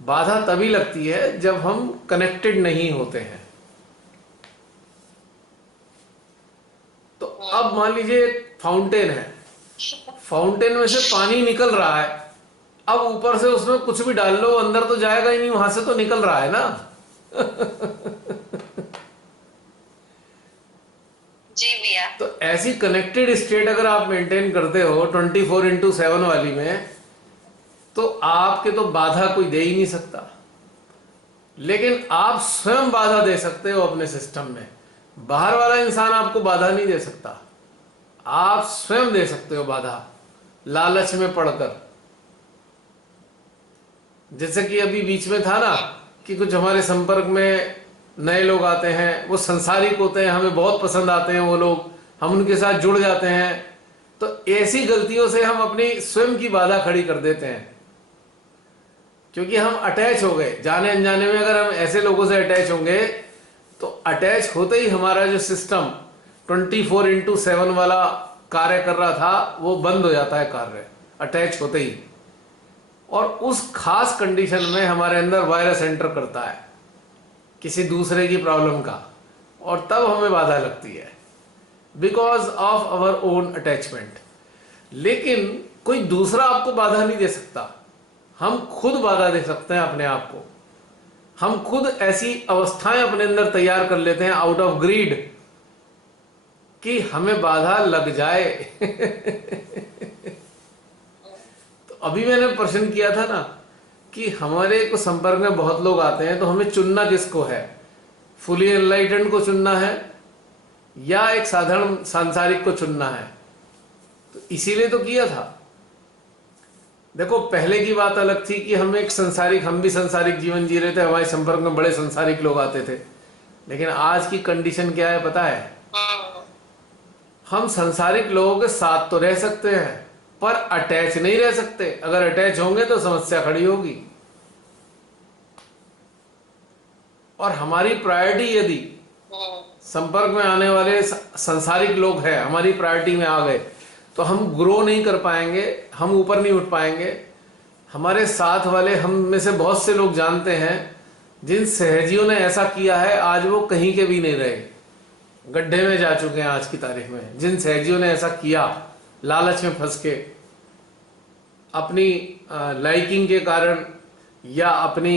बाधा तभी लगती है जब हम कनेक्टेड नहीं होते हैं। तो अब मान लीजिए एक फाउंटेन है, फाउंटेन में से पानी निकल रहा है, अब ऊपर से उसमें कुछ भी डाल लो अंदर तो जाएगा ही नहीं, वहां से तो निकल रहा है ना। जी भैया। तो ऐसी कनेक्टेड स्टेट अगर आप मेंटेन करते हो 24/7 वाली में, तो आपके तो बाधा कोई दे ही नहीं सकता। लेकिन आप स्वयं बाधा दे सकते हो अपने सिस्टम में, बाहर वाला इंसान आपको बाधा नहीं दे सकता, आप स्वयं दे सकते हो बाधा, लालच में पड़कर। जैसे कि अभी बीच में था ना कि कुछ हमारे संपर्क में नए लोग आते हैं, वो संसारिक होते हैं, हमें बहुत पसंद आते हैं वो लोग, हम उनके साथ जुड़ जाते हैं, तो ऐसी गलतियों से हम अपनी स्वयं की बाधा खड़ी कर देते हैं, क्योंकि हम अटैच हो गए। जाने अनजाने में अगर हम ऐसे लोगों से अटैच होंगे तो अटैच होते ही हमारा जो सिस्टम 24/7 वाला कार्य कर रहा था वो बंद हो जाता है कार्य, अटैच होते ही। और उस खास कंडीशन में हमारे अंदर वायरस एंटर करता है किसी दूसरे की प्रॉब्लम का, और तब हमें बाधा लगती है because of our own attachment. लेकिन कोई दूसरा आपको बाधा नहीं दे सकता, हम खुद बाधा दे सकते हैं अपने आप को। हम खुद ऐसी अवस्थाएं अपने अंदर तैयार कर लेते हैं आउट ऑफ ग्रीड कि हमें बाधा लग जाए। तो अभी मैंने प्रश्न किया था ना कि हमारे को संपर्क में बहुत लोग आते हैं, तो हमें चुनना किसको है, फुली एनलाइटेंड को चुनना है या एक साधारण सांसारिक को चुनना है। तो इसीलिए तो किया था। देखो पहले की बात अलग थी कि हम एक संसारिक, हम भी संसारिक जीवन जी रहे थे, हमारे संपर्क में बड़े संसारिक लोग आते थे। लेकिन आज की कंडीशन क्या है पता है, हम संसारिक लोगों के साथ तो रह सकते हैं पर अटैच नहीं रह सकते। अगर अटैच होंगे तो समस्या खड़ी होगी। और हमारी प्रायोरिटी यदि संपर्क में आने वाले संसारिक लोग हैं, हमारी प्रायोरिटी में आ गए, तो हम ग्रो नहीं कर पाएंगे, हम ऊपर नहीं उठ पाएंगे। हमारे साथ वाले, हम में से बहुत से लोग जानते हैं जिन सहजियों ने ऐसा किया है, आज वो कहीं के भी नहीं रहे, गड्ढे में जा चुके हैं आज की तारीख में। जिन सहजियों ने ऐसा किया लालच में फंस के, अपनी लाइकिंग के कारण या अपनी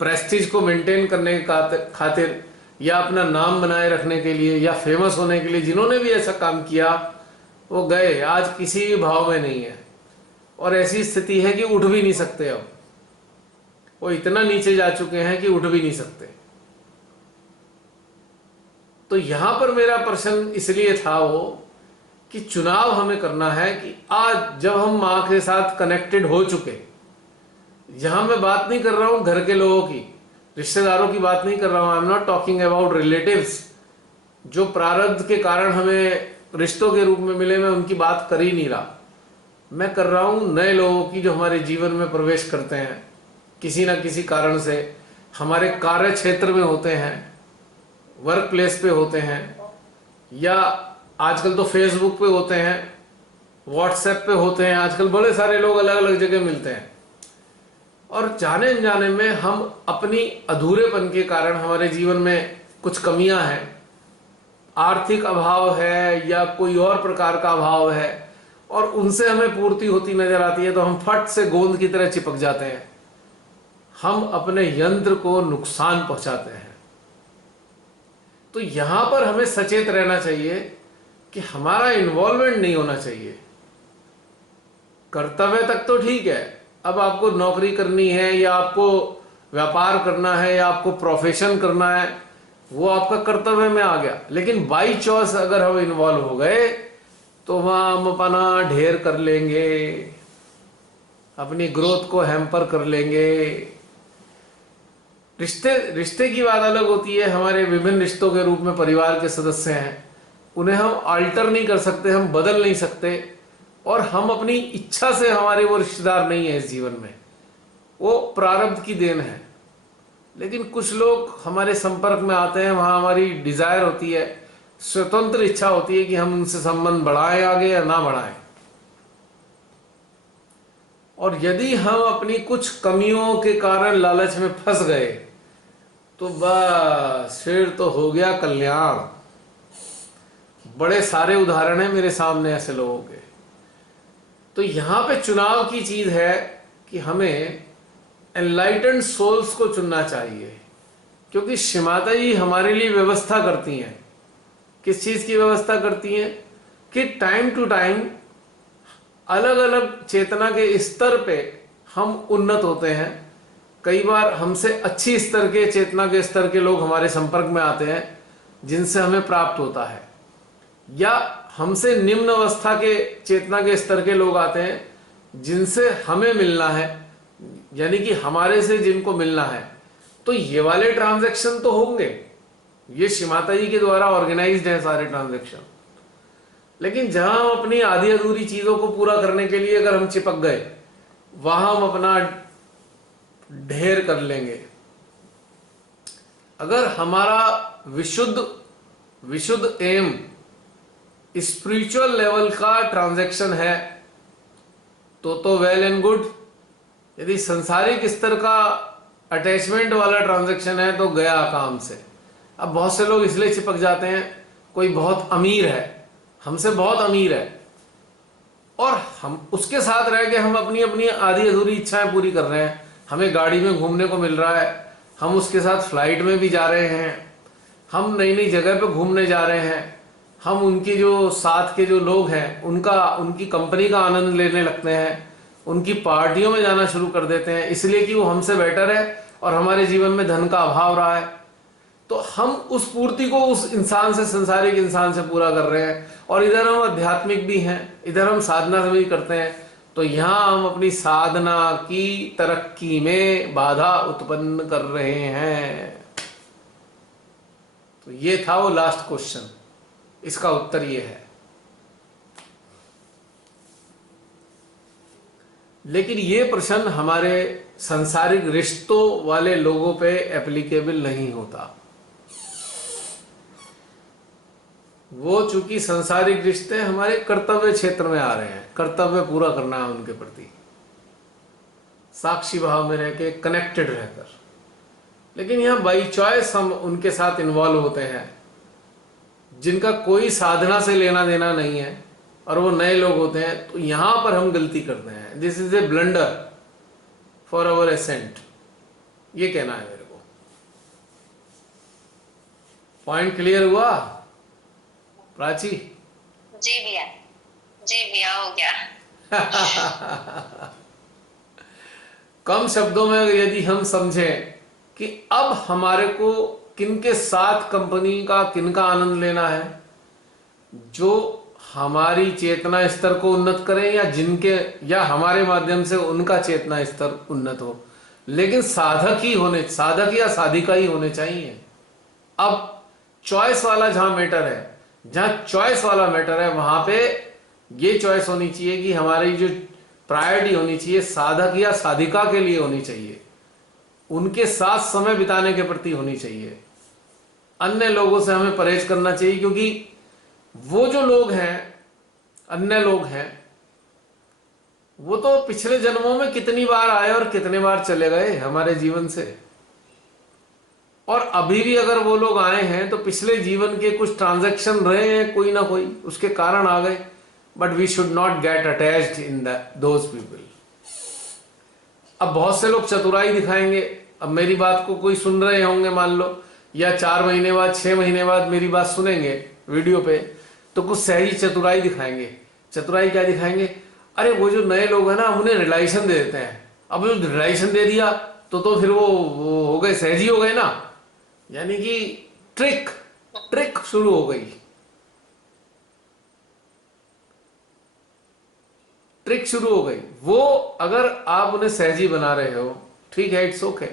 प्रेस्टीज को मेंटेन करने के खातिर या अपना नाम बनाए रखने के लिए या फेमस होने के लिए, जिन्होंने भी ऐसा काम किया वो गए, आज किसी भी भाव में नहीं है। और ऐसी स्थिति है कि उठ भी नहीं सकते। अब वो इतना नीचे जा चुके हैं कि उठ भी नहीं सकते। तो यहां पर मेरा प्रश्न इसलिए था वो कि चुनाव हमें करना है कि आज जब हम मां के साथ कनेक्टेड हो चुके, यहां मैं बात नहीं कर रहा हूं घर के लोगों की, रिश्तेदारों की बात नहीं कर रहा हूं, I am not talking about relatives जो प्रारब्ध के कारण हमें रिश्तों के रूप में मिले, मैं उनकी बात कर ही नहीं रहा। मैं कर रहा हूं नए लोगों की जो हमारे जीवन में प्रवेश करते हैं किसी ना किसी कारण से, हमारे कार्य क्षेत्र में होते हैं, वर्क प्लेस पे होते हैं, या आजकल तो फेसबुक पे होते हैं, व्हाट्सएप पे होते हैं। आजकल बड़े सारे लोग अलग अलग जगह मिलते हैं, और जाने अनजाने में हम अपनी अधूरेपन के कारण, हमारे जीवन में कुछ कमियां हैं, आर्थिक अभाव है या कोई और प्रकार का अभाव है, और उनसे हमें पूर्ति होती नजर आती है, तो हम फट से गोंद की तरह चिपक जाते हैं, हम अपने यंत्र को नुकसान पहुंचाते हैं। तो यहां पर हमें सचेत रहना चाहिए कि हमारा इन्वॉल्वमेंट नहीं होना चाहिए। कर्तव्य तक तो ठीक है, अब आपको नौकरी करनी है या आपको व्यापार करना है या आपको प्रोफेशन करना है, वो आपका कर्तव्य में आ गया। लेकिन बाई चॉइस अगर हम इन्वॉल्व हो गए तो वहां हम अपना ढेर कर लेंगे, अपनी ग्रोथ को हैम्पर कर लेंगे। रिश्ते की बात अलग होती है। हमारे विभिन्न रिश्तों के रूप में परिवार के सदस्य हैं, उन्हें हम अल्टर नहीं कर सकते, हम बदल नहीं सकते, और हम अपनी इच्छा से हमारे वो रिश्तेदार नहीं है इस जीवन में, वो प्रारब्ध की देन है। लेकिन कुछ लोग हमारे संपर्क में आते हैं, वहां हमारी डिजायर होती है, स्वतंत्र इच्छा होती है कि हम उनसे संबंध बढ़ाएं आगे या ना बढ़ाएं। और यदि हम अपनी कुछ कमियों के कारण लालच में फंस गए तो बस फिर तो हो गया कल्याण। बड़े सारे उदाहरण हैं मेरे सामने ऐसे लोगों के। तो यहां पे चुनाव की चीज है कि हमें एनलाइटेंड सोल्स को चुनना चाहिए, क्योंकि श्री माता जी हमारे लिए व्यवस्था करती हैं। किस चीज की व्यवस्था करती हैं कि टाइम टू टाइम अलग अलग चेतना के स्तर पे हम उन्नत होते हैं। कई बार हमसे अच्छी स्तर के चेतना के स्तर के लोग हमारे संपर्क में आते हैं जिनसे हमें प्राप्त होता है, या हमसे निम्न अवस्था के चेतना के स्तर के लोग आते हैं जिनसे हमें मिलना है, यानी कि हमारे से जिनको मिलना है। तो ये वाले ट्रांजैक्शन तो होंगे, ये श्री माता जी के द्वारा ऑर्गेनाइज्ड है सारे ट्रांजैक्शन। लेकिन जहां हम अपनी आधी अधूरी चीजों को पूरा करने के लिए अगर हम चिपक गए, वहां हम अपना ढेर कर लेंगे। अगर हमारा विशुद्ध एम स्पिरिचुअल लेवल का ट्रांजैक्शन है तो वेल एंड गुड। यदि सांसारिक स्तर का अटैचमेंट वाला ट्रांजैक्शन है तो गया काम से। अब बहुत से लोग इसलिए चिपक जाते हैं, कोई बहुत अमीर है, हमसे बहुत अमीर है, और हम उसके साथ रह के हम अपनी अपनी आधी अधूरी इच्छाएं पूरी कर रहे हैं। हमें गाड़ी में घूमने को मिल रहा है, हम उसके साथ फ्लाइट में भी जा रहे हैं, हम नई नई जगह पे घूमने जा रहे हैं, हम उनके जो साथ के जो लोग हैं उनकी कंपनी का आनंद लेने लगते हैं, उनकी पार्टियों में जाना शुरू कर देते हैं, इसलिए कि वो हमसे बेटर है और हमारे जीवन में धन का अभाव रहा है। तो हम उस पूर्ति को उस इंसान से, संसारिक इंसान से पूरा कर रहे हैं, और इधर हम आध्यात्मिक भी हैं, इधर हम साधना भी करते हैं। तो यहां हम अपनी साधना की तरक्की में बाधा उत्पन्न कर रहे हैं। तो ये था वो लास्ट क्वेश्चन, इसका उत्तर ये है। लेकिन ये प्रश्न हमारे सांसारिक रिश्तों वाले लोगों पे एप्लीकेबल नहीं होता। वो चूंकि सांसारिक रिश्ते हमारे कर्तव्य क्षेत्र में आ रहे हैं, कर्तव्य पूरा करना है उनके प्रति, साक्षी भाव में रह के, कनेक्टेड रहकर। लेकिन यहां बाई चॉइस हम उनके साथ इन्वॉल्व होते हैं जिनका कोई साधना से लेना देना नहीं है, और वो नए लोग होते हैं। तो यहां पर हम गलती करते हैं। This is a blunder for our accent, ये कहना है मेरे को। पॉइंट क्लियर हुआ प्राची? जी भैया हो गया। कम शब्दों में यदि हम समझें कि अब हमारे को किनके साथ कंपनी का, किनका आनंद लेना है, जो हमारी चेतना स्तर को उन्नत करें, या हमारे माध्यम से उनका चेतना स्तर उन्नत हो, लेकिन साधक या साधिका ही होने चाहिए। अब चॉइस वाला जहां मैटर है, वहां पे ये चॉइस होनी चाहिए कि हमारी जो प्रायोरिटी होनी चाहिए साधक या साधिका के लिए होनी चाहिए, उनके साथ समय बिताने के प्रति होनी चाहिए। अन्य लोगों से हमें परहेज करना चाहिए, क्योंकि वो जो लोग हैं, अन्य लोग हैं, वो तो पिछले जन्मों में कितनी बार आए और कितने बार चले गए हमारे जीवन से, और अभी भी अगर वो लोग आए हैं तो पिछले जीवन के कुछ ट्रांजैक्शन रहे हैं, कोई ना कोई उसके कारण आ गए। But we should not get attached in those people. अब बहुत से लोग चतुराई दिखाएंगे। अब मेरी बात को कोई सुन रहे होंगे, मान लो, या 4 महीने बाद, 6 महीने बाद मेरी बात सुनेंगे वीडियो पे, तो कुछ सहजी चतुराई दिखाएंगे। चतुराई क्या दिखाएंगे? अरे वो जो नए लोग हैं ना, उन्हें रिलाइशन दे देते हैं। अब जो रिलाइशन दे दिया तो फिर वो हो गए, सहजी हो गए ना, यानी कि ट्रिक शुरू हो गई। ट्रिक शुरू हो गई। वो अगर आप उन्हें सहजी बना रहे हो, ठीक है, इट्स ओके,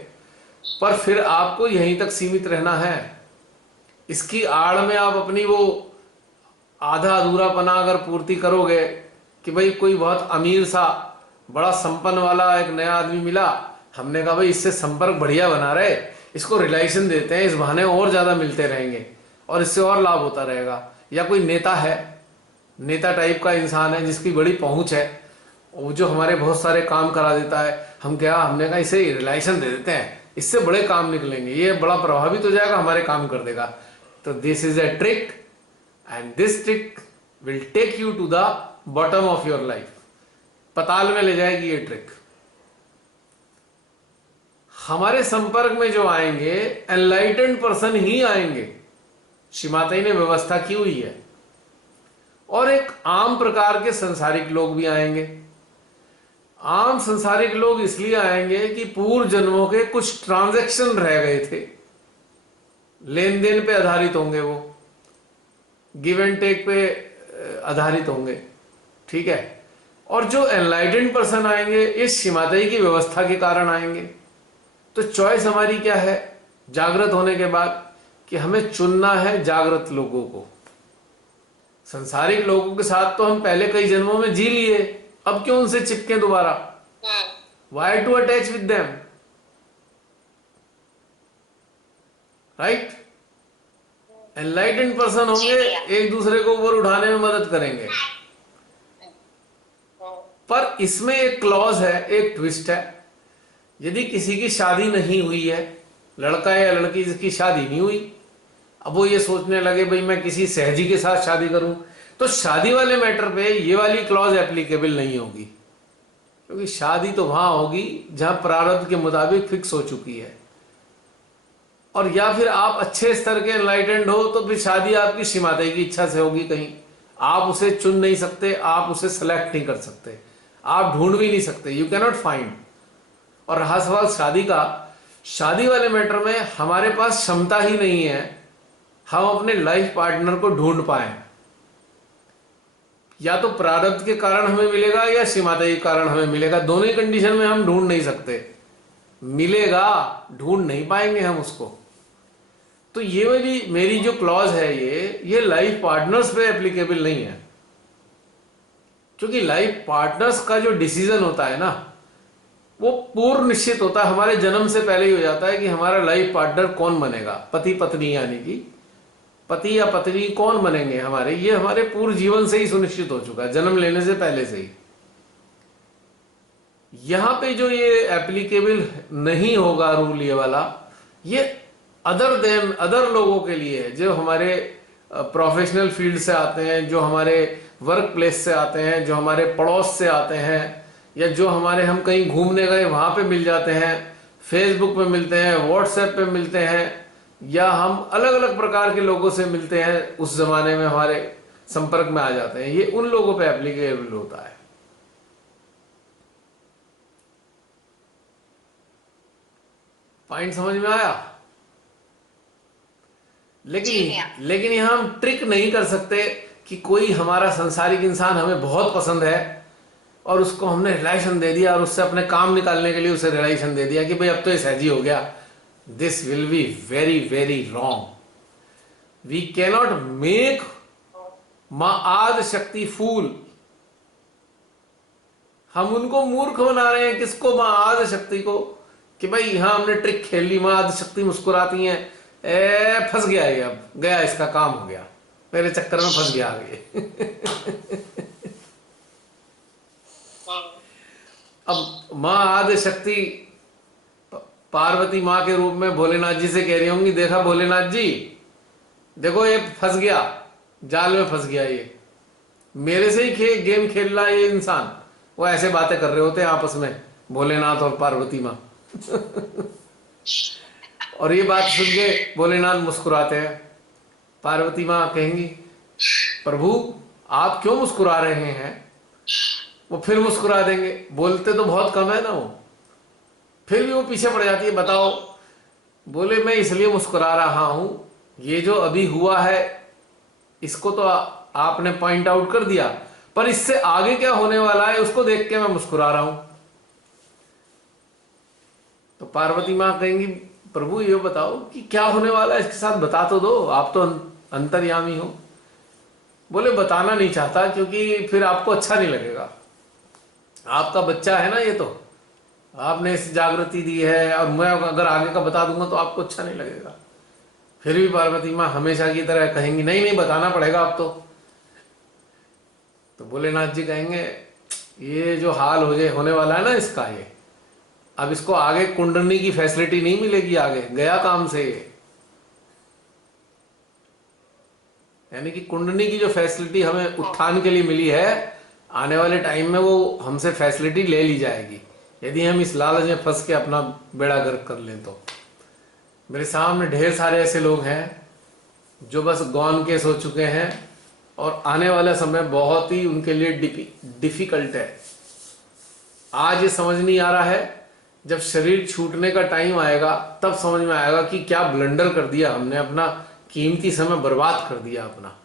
पर फिर आपको यहीं तक सीमित रहना है। इसकी आड़ में आप अपनी वो आधा अधूरापना अगर पूर्ति करोगे कि भाई कोई बहुत अमीर सा बड़ा संपन्न वाला एक नया आदमी मिला, हमने कहा भाई इससे संपर्क बढ़िया बना रहे, इसको रिलेशन देते हैं, इस बहाने और ज्यादा मिलते रहेंगे और इससे और लाभ होता रहेगा। या कोई नेता है, नेता टाइप का इंसान है जिसकी बड़ी पहुंच है, वो जो हमारे बहुत सारे काम करा देता है, हमने कहा इसे रिलेशन दे देते हैं, इससे बड़े काम निकलेंगे, ये बड़ा प्रभावित हो जाएगा, हमारे काम कर देगा। तो this is a trick and this trick will take you to the bottom of your life. पताल में ले जाएगी ये ट्रिक। हमारे संपर्क में जो आएंगे एनलाइटेंड पर्सन ही आएंगे, श्रीमाता जी ने व्यवस्था की हुई है। और एक आम प्रकार के संसारिक लोग भी आएंगे। आम संसारिक लोग इसलिए आएंगे कि पूर्व जन्मों के कुछ ट्रांजैक्शन रह गए थे, लेन देन पे आधारित होंगे, वो गिव एंड टेक पे आधारित होंगे, ठीक है। और जो एनलाइटेंड पर्सन आएंगे ये श्रीमाता जी की व्यवस्था के कारण आएंगे। तो चॉइस हमारी क्या है जागृत होने के बाद, कि हमें चुनना है जागृत लोगों को। संसारिक लोगों के साथ तो हम पहले कई जन्मों में जी लिए, अब क्यों उनसे चिपके दोबारा? Why to attach with them, right? Enlightened person होंगे, एक दूसरे को ऊपर उठाने में मदद करेंगे। पर इसमें एक क्लॉज है, एक ट्विस्ट है। यदि किसी की शादी नहीं हुई है, लड़का या लड़की जिसकी शादी नहीं हुई, अब वो ये सोचने लगे भाई मैं किसी सहजी के साथ शादी करूं, तो शादी वाले मैटर पे ये वाली क्लॉज एप्लीकेबल नहीं होगी, क्योंकि शादी तो वहां होगी जहां प्रारब्ध के मुताबिक फिक्स हो चुकी है। और या फिर आप अच्छे स्तर के एनलाइटेंड हो तो फिर शादी आपकी श्रीमाता जी की इच्छा से होगी कहीं, आप उसे चुन नहीं सकते, आप उसे सेलेक्ट नहीं कर सकते, आप ढूंढ भी नहीं सकते, यू कैनॉट फाइंड। और रहा सवाल शादी का, शादी वाले मैटर में हमारे पास क्षमता ही नहीं है हम अपने लाइफ पार्टनर को ढूंढ पाए। या तो प्रारब्ध के कारण हमें मिलेगा या श्रीमाता जी के कारण हमें मिलेगा, दोनों ही कंडीशन में हम ढूंढ नहीं सकते। मिलेगा, ढूंढ नहीं पाएंगे हम उसको। तो ये वाली मेरी जो क्लॉज है ये लाइफ पार्टनर्स पे एप्लीकेबल नहीं है, क्योंकि लाइफ पार्टनर्स का जो डिसीजन होता है ना वो पूर्व निश्चित होता है, हमारे जन्म से पहले ही हो जाता है कि हमारा लाइफ पार्टनर कौन बनेगा, पति पत्नी, यानी कि पति या पत्नी कौन बनेंगे हमारे, ये हमारे पूर्व जीवन से ही सुनिश्चित हो चुका है, जन्म लेने से पहले से ही। यहां पे जो ये एप्लीकेबल नहीं होगा रूल ये वाला, ये अदर लोगों के लिए है जो हमारे प्रोफेशनल फील्ड से आते हैं, जो हमारे वर्क प्लेस से आते हैं, जो हमारे पड़ोस से आते हैं, या जो हमारे हम कहीं घूमने गए वहां पे मिल जाते हैं, फेसबुक पे मिलते हैं, व्हाट्सएप पे मिलते हैं, या हम अलग अलग प्रकार के लोगों से मिलते हैं, उस जमाने में हमारे संपर्क में आ जाते हैं, ये उन लोगों पे एप्लीकेबल होता है। पॉइंट समझ में आया? लेकिन यहां हम ट्रिक नहीं कर सकते कि कोई हमारा संसारिक इंसान हमें बहुत पसंद है और उसको हमने रिलेशन दे दिया और उससे अपने काम निकालने के लिए उसे रिलेशन दे दिया कि भाई अब तो ये सहजी हो गया। This will be very very wrong. We cannot make मां आदि शक्ति फूल। हम उनको मूर्ख बना रहे हैं, किसको? मां आदि शक्ति को, कि भाई यहां हमने ट्रिक खेल ली, मां आदि शक्ति मुस्कुराती हैं, फंस गया ये, अब गया, इसका काम हो गया, मेरे चक्कर में फंस गया आगे। अब मां आदि शक्ति पार्वती मां के रूप में भोलेनाथ जी से कह रही होंगी, देखा भोलेनाथ जी, देखो ये फंस गया, जाल में फंस गया, ये मेरे से ही गेम खेल रहा है ये इंसान। वो ऐसे बातें कर रहे होते हैं आपस में, भोलेनाथ और पार्वती मां। और ये बात सुन के भोलेनाथ मुस्कुराते हैं। पार्वती मां कहेंगी, प्रभु आप क्यों मुस्कुरा रहे हैं? वो फिर मुस्कुरा देंगे, बोलते तो बहुत कम है ना वो, फिर भी वो पीछे पड़ जाती है, बताओ। बोले मैं इसलिए मुस्कुरा रहा हूं, ये जो अभी हुआ है इसको तो आपने पॉइंट आउट कर दिया, पर इससे आगे क्या होने वाला है उसको देख के मैं मुस्कुरा रहा हूं। तो पार्वती मां कहेंगी, प्रभु ये बताओ कि क्या होने वाला है इसके साथ, बता तो दो, आप तो अंतर्यामी हो। बोले बताना नहीं चाहता क्योंकि फिर आपको अच्छा नहीं लगेगा, आपका बच्चा है ना ये, तो आपने इस जागृति दी है और मैं अगर आगे का बता दूंगा तो आपको अच्छा नहीं लगेगा। फिर भी पार्वती मां हमेशा की तरह कहेंगी, नहीं नहीं बताना पड़ेगा अब तो भोलेनाथ जी कहेंगे, ये जो हाल होने वाला है ना इसका, ये अब इसको आगे कुंडली की फैसिलिटी नहीं मिलेगी, आगे गया काम से ये, यानी कि कुंडली की जो फैसिलिटी हमें उत्थान के लिए मिली है आने वाले टाइम में वो हमसे फैसिलिटी ले ली जाएगी यदि हम इस लालच में फंस के अपना बेड़ा गर्क कर लें। तो मेरे सामने ढेर सारे ऐसे लोग हैं जो बस गॉन केस हो चुके हैं और आने वाला समय बहुत ही उनके लिए डिफिकल्ट है। आज ये समझ नहीं आ रहा है, जब शरीर छूटने का टाइम आएगा तब समझ में आएगा कि क्या ब्लंडर कर दिया हमने, अपना कीमती समय बर्बाद कर दिया अपना।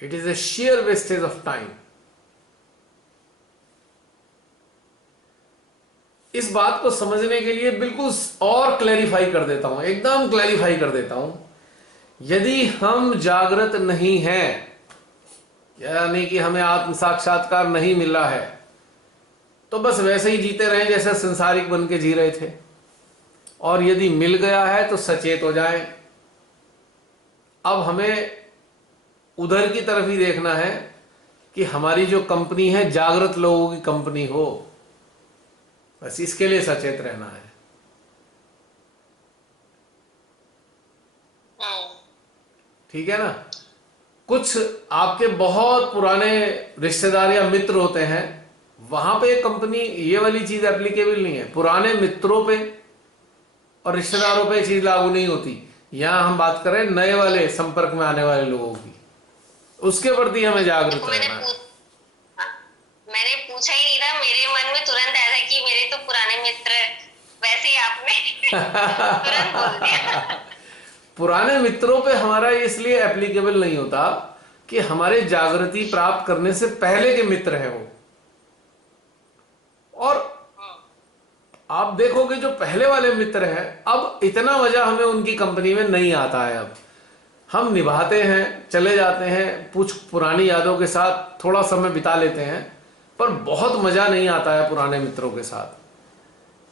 It is a sheer wastage of time. इस बात को समझने के लिए बिल्कुल और क्लैरिफाई कर देता हूं, एकदम क्लैरिफाई कर देता हूं। यदि हम जागृत नहीं हैं, यानी कि हमें आत्म साक्षात्कार नहीं मिला है, तो बस वैसे ही जीते रहें जैसे संसारिक बन के जी रहे थे। और यदि मिल गया है तो सचेत हो जाएं। अब हमें उधर की तरफ ही देखना है कि हमारी जो कंपनी है जागृत लोगों की कंपनी हो, बस इसके लिए सचेत रहना है। ठीक है ना। कुछ आपके बहुत पुराने रिश्तेदार या मित्र होते हैं, वहां पे कंपनी ये वाली चीज एप्लीकेबल नहीं है। पुराने मित्रों पे और रिश्तेदारों पे चीज लागू नहीं होती। यहां हम बात करें नए वाले संपर्क में आने वाले लोगों की, उसके प्रति हमें जागरूक रहना है। मैंने पूछा ही नहीं था, मेरे मन में तुरंत आया कि मेरे तो पुराने मित्र, वैसे ही आपने तुरंत बोल दिया। पुराने मित्रों पे हमारा इसलिए एप्लीकेबल नहीं होता कि हमारे जागृति प्राप्त करने से पहले के मित्र हैं वो। और आप देखोगे जो पहले वाले मित्र हैं, अब इतना मजा हमें उनकी कंपनी में नहीं आता है। अब हम निभाते हैं, चले जाते हैं, कुछ पुरानी यादों के साथ थोड़ा समय बिता लेते हैं, पर बहुत मजा नहीं आता है पुराने मित्रों के साथ।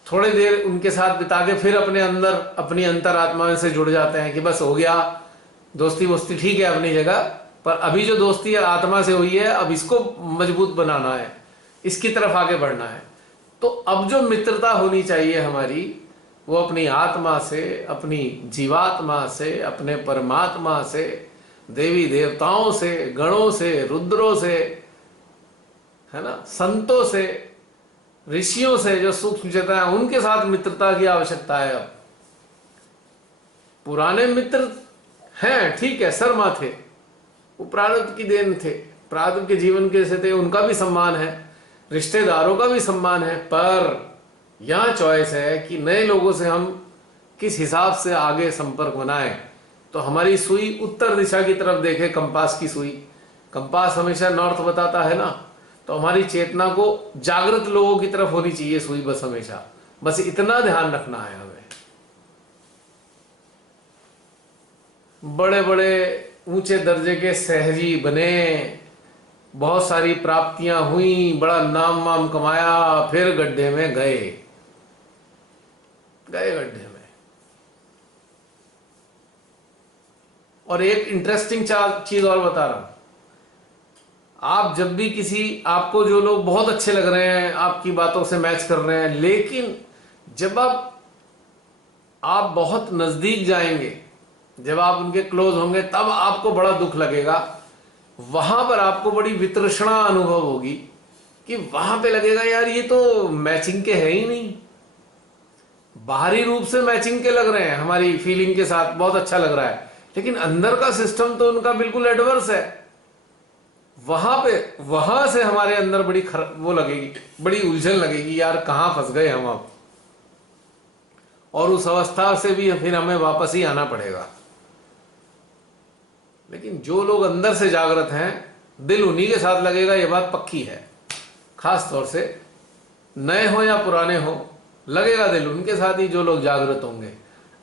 थोड़ी देर उनके साथ बिता के फिर अपने अंदर, अपनी अंतरात्मा से जुड़ जाते हैं कि बस हो गया, दोस्ती वोस्ती ठीक है अपनी जगह, पर अभी जो दोस्ती आत्मा से हुई है अब इसको मजबूत बनाना है, इसकी तरफ आगे बढ़ना है। तो अब जो मित्रता होनी चाहिए हमारी, वो अपनी आत्मा से, अपनी जीवात्मा से, अपने परमात्मा से, देवी देवताओं से, गणों से, रुद्रों से, है ना, संतों से, ऋषियों से, जो सूक्ष्म चेतना है, उनके साथ मित्रता की आवश्यकता है। अब पुराने मित्र हैं, ठीक है, शर्मा थे, वो प्रारब्ध की देन थे, प्रारब्ध के जीवन कैसे थे, उनका भी सम्मान है, रिश्तेदारों का भी सम्मान है। पर यह चॉइस है कि नए लोगों से हम किस हिसाब से आगे संपर्क बनाएं। तो हमारी सुई उत्तर दिशा की तरफ देखे, कंपास की सुई, कंपास हमेशा नॉर्थ बताता है ना, तो हमारी चेतना को जागृत लोगों की तरफ होनी चाहिए सुई, बस हमेशा, बस इतना ध्यान रखना है हमें। बड़े बड़े ऊंचे दर्जे के सहजी बने, बहुत सारी प्राप्तियां हुई, बड़ा नाम वाम कमाया, फिर गड्ढे में गए गड्ढे में। और एक इंटरेस्टिंग चीज और बता रहा हूं, आप जब भी किसी, आपको जो लोग बहुत अच्छे लग रहे हैं, आपकी बातों से मैच कर रहे हैं, लेकिन जब आप बहुत नजदीक जाएंगे, जब आप उनके क्लोज होंगे, तब आपको बड़ा दुख लगेगा। वहां पर आपको बड़ी वितृष्णा अनुभव होगी कि वहां पे लगेगा यार ये तो मैचिंग के है ही नहीं। बाहरी रूप से मैचिंग के लग रहे हैं, हमारी फीलिंग के साथ बहुत अच्छा लग रहा है, लेकिन अंदर का सिस्टम तो उनका बिल्कुल एडवर्स है। वहां से हमारे अंदर बड़ी वो लगेगी, बड़ी उलझन लगेगी, यार कहां फंस गए हम अब। और उस अवस्था से भी फिर हमें वापस ही आना पड़ेगा। लेकिन जो लोग अंदर से जागृत हैं, दिल उन्हीं के साथ लगेगा, ये बात पक्की है। खास तौर से नए हो या पुराने हो, लगेगा दिल उनके साथ ही जो लोग जागृत होंगे।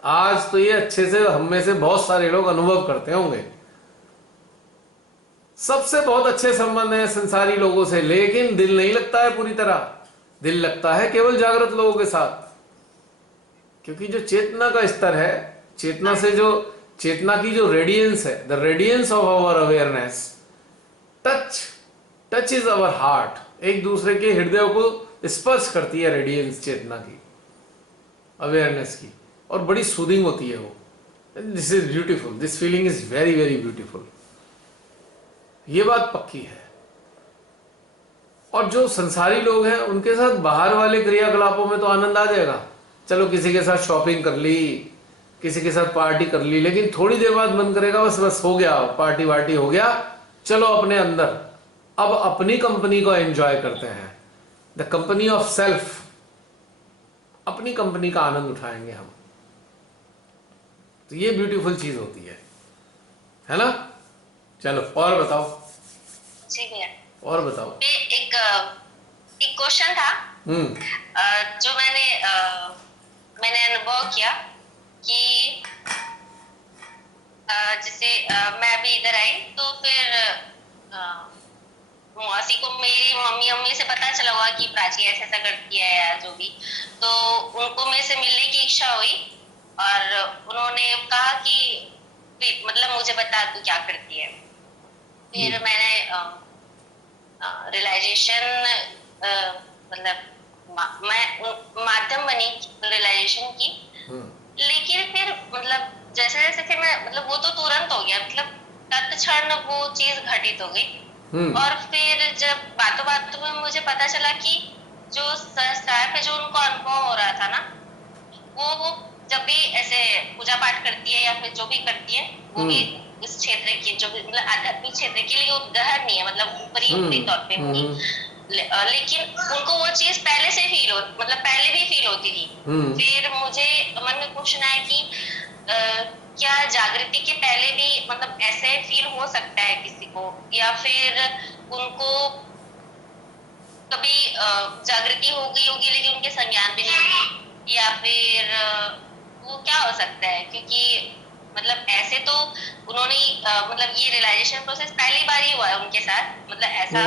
आज तो ये अच्छे से हम में से बहुत सारे लोग अनुभव करते होंगे, सबसे बहुत अच्छे संबंध हैं संसारी लोगों से, लेकिन दिल नहीं लगता है पूरी तरह। दिल लगता है केवल जागृत लोगों के साथ, क्योंकि जो चेतना का स्तर है, चेतना से जो, चेतना की जो रेडियंस है, the radiance of our awareness, touch is our heart, एक दूसरे के हृदय को स्पर्श करती है रेडियंस चेतना की, अवेयरनेस की, और बड़ी सूदिंग होती है वो। This is beautiful, this feeling is very very beautiful. ये बात पक्की है। और जो संसारी लोग हैं उनके साथ बाहर वाले क्रियाकलापों में तो आनंद आ जाएगा, चलो किसी के साथ शॉपिंग कर ली, किसी के साथ पार्टी कर ली, लेकिन थोड़ी देर बाद मन करेगा बस बस हो गया, पार्टी वार्टी हो गया, चलो अपने अंदर अब अपनी कंपनी को एंजॉय करते हैं, द कंपनी ऑफ सेल्फ, अपनी कंपनी का आनंद उठाएंगे हम। तो ये ब्यूटीफुल चीज होती है ना। चलो और बताओ। जी भैया, और बताओ। एक एक क्वेश्चन था जो मैंने अनुभव किया कि जैसे मैं अभी इधर आई तो फिर मौसी को मेरी मम्मी से पता चला हुआ कि प्राची ऐसा ऐसा करती है या जो भी, तो उनको मेरे से मिलने की इच्छा हुई और उन्होंने कहा कि मतलब मुझे बता तू क्या करती है। फिर मैंने रियलाइजेशन मतलब मैं माध्यम बनी रियलाइजेशन की, लेकिन फिर मतलब जैसे जैसे फिर मैं मतलब वो तो तुरंत हो गया, मतलब तत्क्षण वो चीज घटित हो गई। और फिर जब बातों बातों में मुझे पता चला कि जो संस्कार पे जो उनको अनुभव हो रहा था ना, वो जब भी ऐसे पूजा पाठ करती है या फिर जो भी करती है वो भी इस क्षेत्र की जो भी मतलब आध्यात्मिक क्षेत्र के लिए गहर नहीं है, मतलब ऊपरी तौर पे होगी, लेकिन उनको वो चीज पहले से फील हो मतलब पहले भी फील होती थी। फिर मुझे मन में क्वेश्चन आया कि क्या जागृति के पहले भी मतलब ऐसे फील हो सकता है किसी को, या फिर उनको कभी जागृति हो गई होगी लेकिन उनके संज्ञान भी नहीं होगी, या फिर वो क्या हो सकता है, क्योंकि मतलब ऐसे तो उन्होंने मतलब ये रियलाइजेशन प्रोसेस पहली बार ही हुआ है उनके साथ, मतलब ऐसा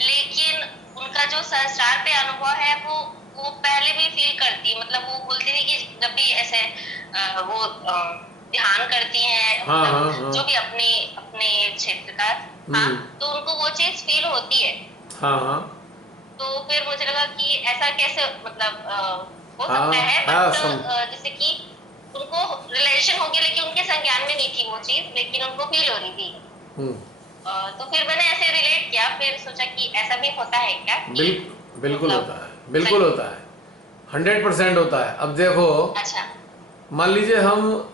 लेकिन उनका जो संसार पे अनुभव है वो पहले भी फील करती है, मतलब वो बोलती थी कि जब भी ऐसे वो ध्यान करती हैं मतलब जो भी अपने क्षेत्र का, हाँ, तो उनको वो चीज फील होती है। तो फिर मुझे लगा कि ऐसा कैसे मतलब हो सकता है, बट जैसे कि उनको रिलेशन हो गया लेकिन उनके संज्ञान में नहीं थी वो चीज, लेकिन उनको फील हो रही थी। तो फिर मैंने ऐसे रिलेट किया, फिर सोचा कि ऐसा भी होता है क्या? बिल्कुल होता है, बिल्कुल होता है, 100% होता है। अब देखो, अच्छा, मान लीजिए हम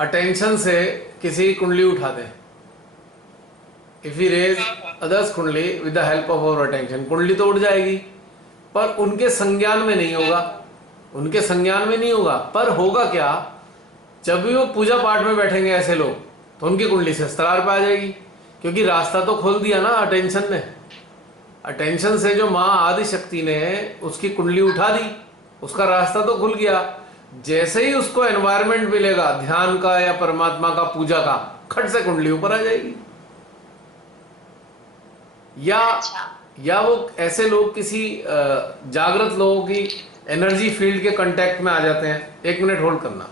अटेंशन से किसी की कुंडली उठाते हैं, इफ वी रेज अदर्स कुंडली with the help of our attention, कुंडली तो उठ जाएगी पर उनके संज्ञान में नहीं होगा, उनके संज्ञान में नहीं होगा। पर होगा क्या, जब भी वो पूजा पाठ में बैठेंगे ऐसे लोग, तो उनकी कुंडली से स्त्रार पे आ जाएगी, क्योंकि रास्ता तो खोल दिया ना अटेंशन ने। अटेंशन से जो माँ आदि शक्ति ने उसकी कुंडली उठा दी, उसका रास्ता तो खुल गया। जैसे ही उसको एनवायरनमेंट मिलेगा ध्यान का या परमात्मा का पूजा का, खट से कुंडली ऊपर आ जाएगी। या वो ऐसे लोग किसी जागृत लोगों की एनर्जी फील्ड के कांटेक्ट में आ जाते हैं। 1 मिनट होल्ड करना।